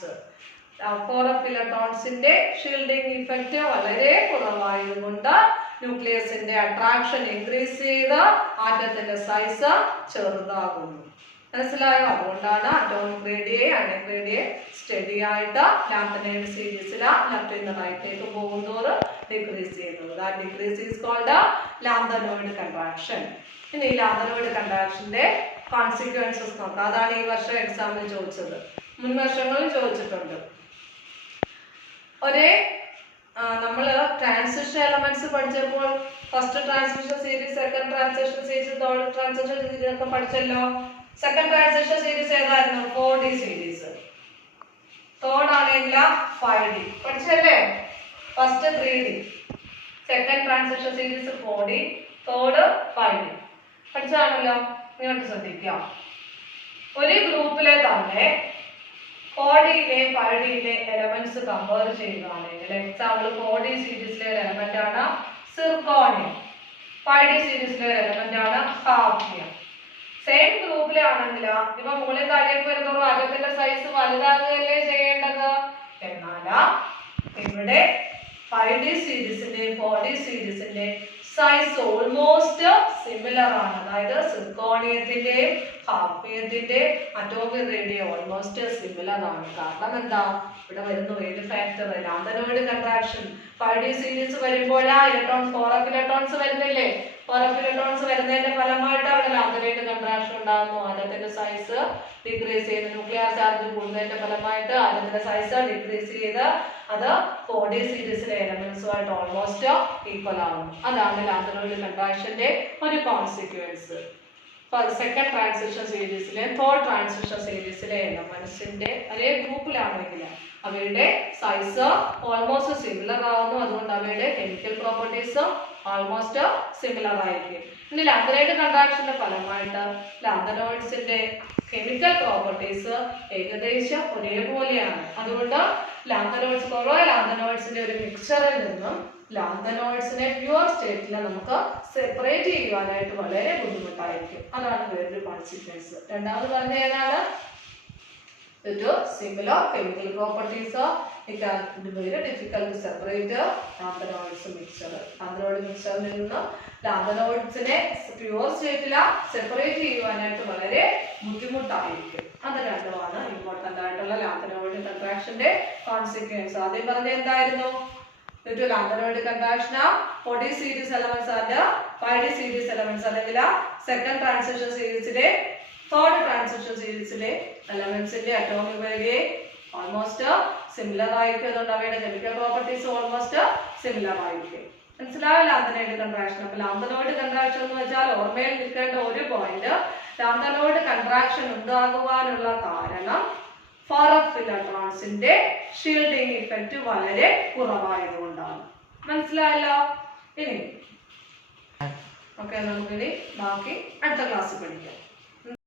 4f electronsന്റെ shielding effect വളരെ കുറവായതുകൊണ്ട് ന്യൂക്ലിയസിന്റെ അട്രാക്ഷൻ ഇൻക്രീസ് ചെയ്ത് ആറ്റത്തിന്റെ സൈസ് ചെറുതാകുന്നു. മനസ്സിലായോ? അതുകൊണ്ടാണ് atomic radii ionic radii study ആയിട്ട് ലാന്തനോയിഡ് സീരീസിൽ ലെഫ്റ്റ് നിന്ന് റൈറ്റിലേക്ക് പോകുന്നതോറും ഡിക്രീസ് ചെയ്യുന്നത്. That decrease is called lanthanoid contraction. ഇനി ഈ ലാന്തനോയിഡ് കൺട്രാക്ഷന്റെ കോൺസിക്വൻസസ് നോക്കാം. അതാണ് ഈ വർഷം എക്സാമിൽ ചോദിച്ചത്. മുൻ വർഷങ്ങളിൽ ചോദിച്ചിട്ടുണ്ട്. ഒരേ നമ്മൾ ട്രാൻസിഷൻ എലമെന്റ്സ് പഠിച്ചപ്പോൾ first transition series, second transition series, third transition series ഒക്കെ പഠിച്ചല്ലോ. സെക്കൻഡ് ട്രാൻസിഷൻ സീരീസ് ഏതായിരുന്നു? 4D series. തേർഡ് ആണെങ്കിൽ 5D പഠിച്ചല്ലേ? First 3D, second transition series 4D, third 5D പഠിച്ചാണല്ലോ. നിങ്ങൾക്ക് ശ്രദ്ധിക്കാം, ഒരു ഗ്രൂപ്പിലെ തന്നെ 4Dയിലെ 5Dയിലെ എലമെന്റ്സ് കമ്പയർ ചെയ്യുകയാണെങ്കിൽ, എക്സാമ്പിൾ 4D സീരീസിലെ ഒരു എലമെന്റ് ആണ് സിർക്കോണിയം, 5D സീരീസിലെ ഒരു എലമെന്റ് ആണ് ഹാഫ്നിയം. സെയിം ഗ്രൂപ്പിലാണെങ്കിൽ ഇവ മുകളിൽ താഴേക്ക് വരുന്നതോറും ആറ്റത്തിന്റെ സൈസ് വലുതാകുകയല്ലേ ചെയ്യേണ്ടത്? എന്നാൽ ഇവിടെ 5D സീരീസിന്റെയും 4D സീരീസിന്റെ സൈസ് ഓൾമോസ്റ്റ് സിമിലർ ആണ്. അതായത് സിർക്കോണിയത്തിന്റെയും ഹാഫ്നിയത്തിന്റെയും അറ്റോമിക് റേഡിയം ഓൾമോസ്റ്റ് സിമിലർ ആണ്. കാരണം എന്താ? ഇവിടെ വരുന്നു ഏത് factor? Lanthanoid contraction. 5D series വരുമ്പോൾ ഇലക്ട്രോൺസ് 4f ഇലക്ട്രോൺസ് വരുന്നില്ലേ? 4f ഇലക്ട്രോൺസ് വരുന്നതിന്റെ ഫലമായിട്ട് അവിടെ ലാന്തനോയിഡ് കൺട്രാക്ഷൻ ഉണ്ടാകുന്നു. ആറ്റത്തിന്റെ സൈസ് ഡിക്രീസ് ചെയ്യുന്നു. ന്യൂക്ലിയർ ചാർജ് കൂടുന്നതിന്റെ ഫലമായിട്ട് ആറ്റത്തിന്റെ സൈസ് ഡിക്രീസ് ചെയ്ത് അത് 4D സീരീസിലെ എലമെന്റ്സുമായിട്ട് ഓൾമോസ്റ്റ് ഈക്വൽ ആകുന്നു. അതാണ് ലാന്തനോയിഡ് കൺട്രാക്ഷന്റെ ഒരു കോൺസിക്വൻസ്. സെക്കൻഡ് ട്രാൻസിഷൻ സീരീസിലെ തേർഡ് ട്രാൻസിഷൻ സീരീസിലെ എലമെന്റ്സിന്റെ ഒരേ ഗ്രൂപ്പിലാണെങ്കിൽ അവയുടെ സൈസ് ഓൾമോസ്റ്റ് സിമിലർ ആവുന്നു. അതുകൊണ്ട് അവയുടെ കെമിക്കൽ പ്രോപ്പർട്ടീസ് ഓൾമോസ്റ്റ് സിമിലർ ആയിരിക്കും. ഇനി ലാന്തനോയിഡ് കൺട്രാക്ഷന്റെ ഫലമായിട്ട് ലാന്തനോയിഡ്സിന്റെ കെമിക്കൽ പ്രോപ്പർട്ടീസ് ഏകദേശം ഒരേപോലെയാണ്. അതുകൊണ്ട് ലാന്തനോയിഡ്സ് കുറേ ലാന്തനോയിഡ്സിന്റെ ഒരു മിക്സറിൽ നിന്നും ലാന്തനോയിഡ്സിനെ പ്യുവർ സ്റ്റേറ്റിൽ നമുക്ക് സെപ്പറേറ്റ് ചെയ്യുവാനായിട്ട് വളരെ ബുദ്ധിമുട്ടായിരിക്കും. അതാണ് വേറൊരു കോൺസിക്വൻസ്. രണ്ടാമത് പറഞ്ഞ ഏതാണ്? Similar chemical properties, it can be very difficult to separate lanthanoids mixture. Lanthanoid mixture നിന്ന് ലാന്തനോയിഡ്സിനെ പ്യുവർ സ്റ്റേറ്റിൽ സെപ്പറേറ്റ് ചെയ്യുവാനായിട്ട് വളരെ ബുദ്ധിമുട്ടായിരിക്കും. അത് രണ്ടുമാണ് ഇമ്പോർട്ടൻ്റ് ആയിട്ടുള്ള ലാന്തനോയിഡ് കൺട്രാക്ഷന്റെ കോൺസിക്വൻസ്. ആദ്യം പറഞ്ഞ എന്തായിരുന്നു? due to lanthanoid contraction of 4D series elements and 5D series elements അല്ലെങ്കിൽ second transition series ലെ third transition series ലെ elements ന്റെ atomic value almost similar ആയിരിക്കും. അതുകൊണ്ട് അവയുടെ chemical properties almost similar ആയിരിക്കും. മനസ്സിലായോ ലാന്തനോയിഡ് കൺട്രാക്ഷൻ? അപ്പോൾ ലാന്തനോയിഡ് കൺട്രാക്ഷൻ എന്ന് വെച്ചാൽ ഓർമ്മയിൽ നിൽക്കേണ്ട ഒരു പോയിന്റ്, ലാന്തനോയിഡ് കൺട്രാക്ഷൻ ഉണ്ടാകുവാനുള്ള കാരണം ഫാർ-ഓഫ് ഇലക്ട്രോൺസിന്റെ ഷീൽഡിംഗ് ഇഫക്റ്റ് വളരെ കുറവായതുകൊണ്ടാണ്. മനസ്സിലായല്ലോ? ഇനി ഓക്കെ, നമുക്കിനി ബാക്കി അടുത്ത ക്ലാസ്സിൽ പഠിക്കാം.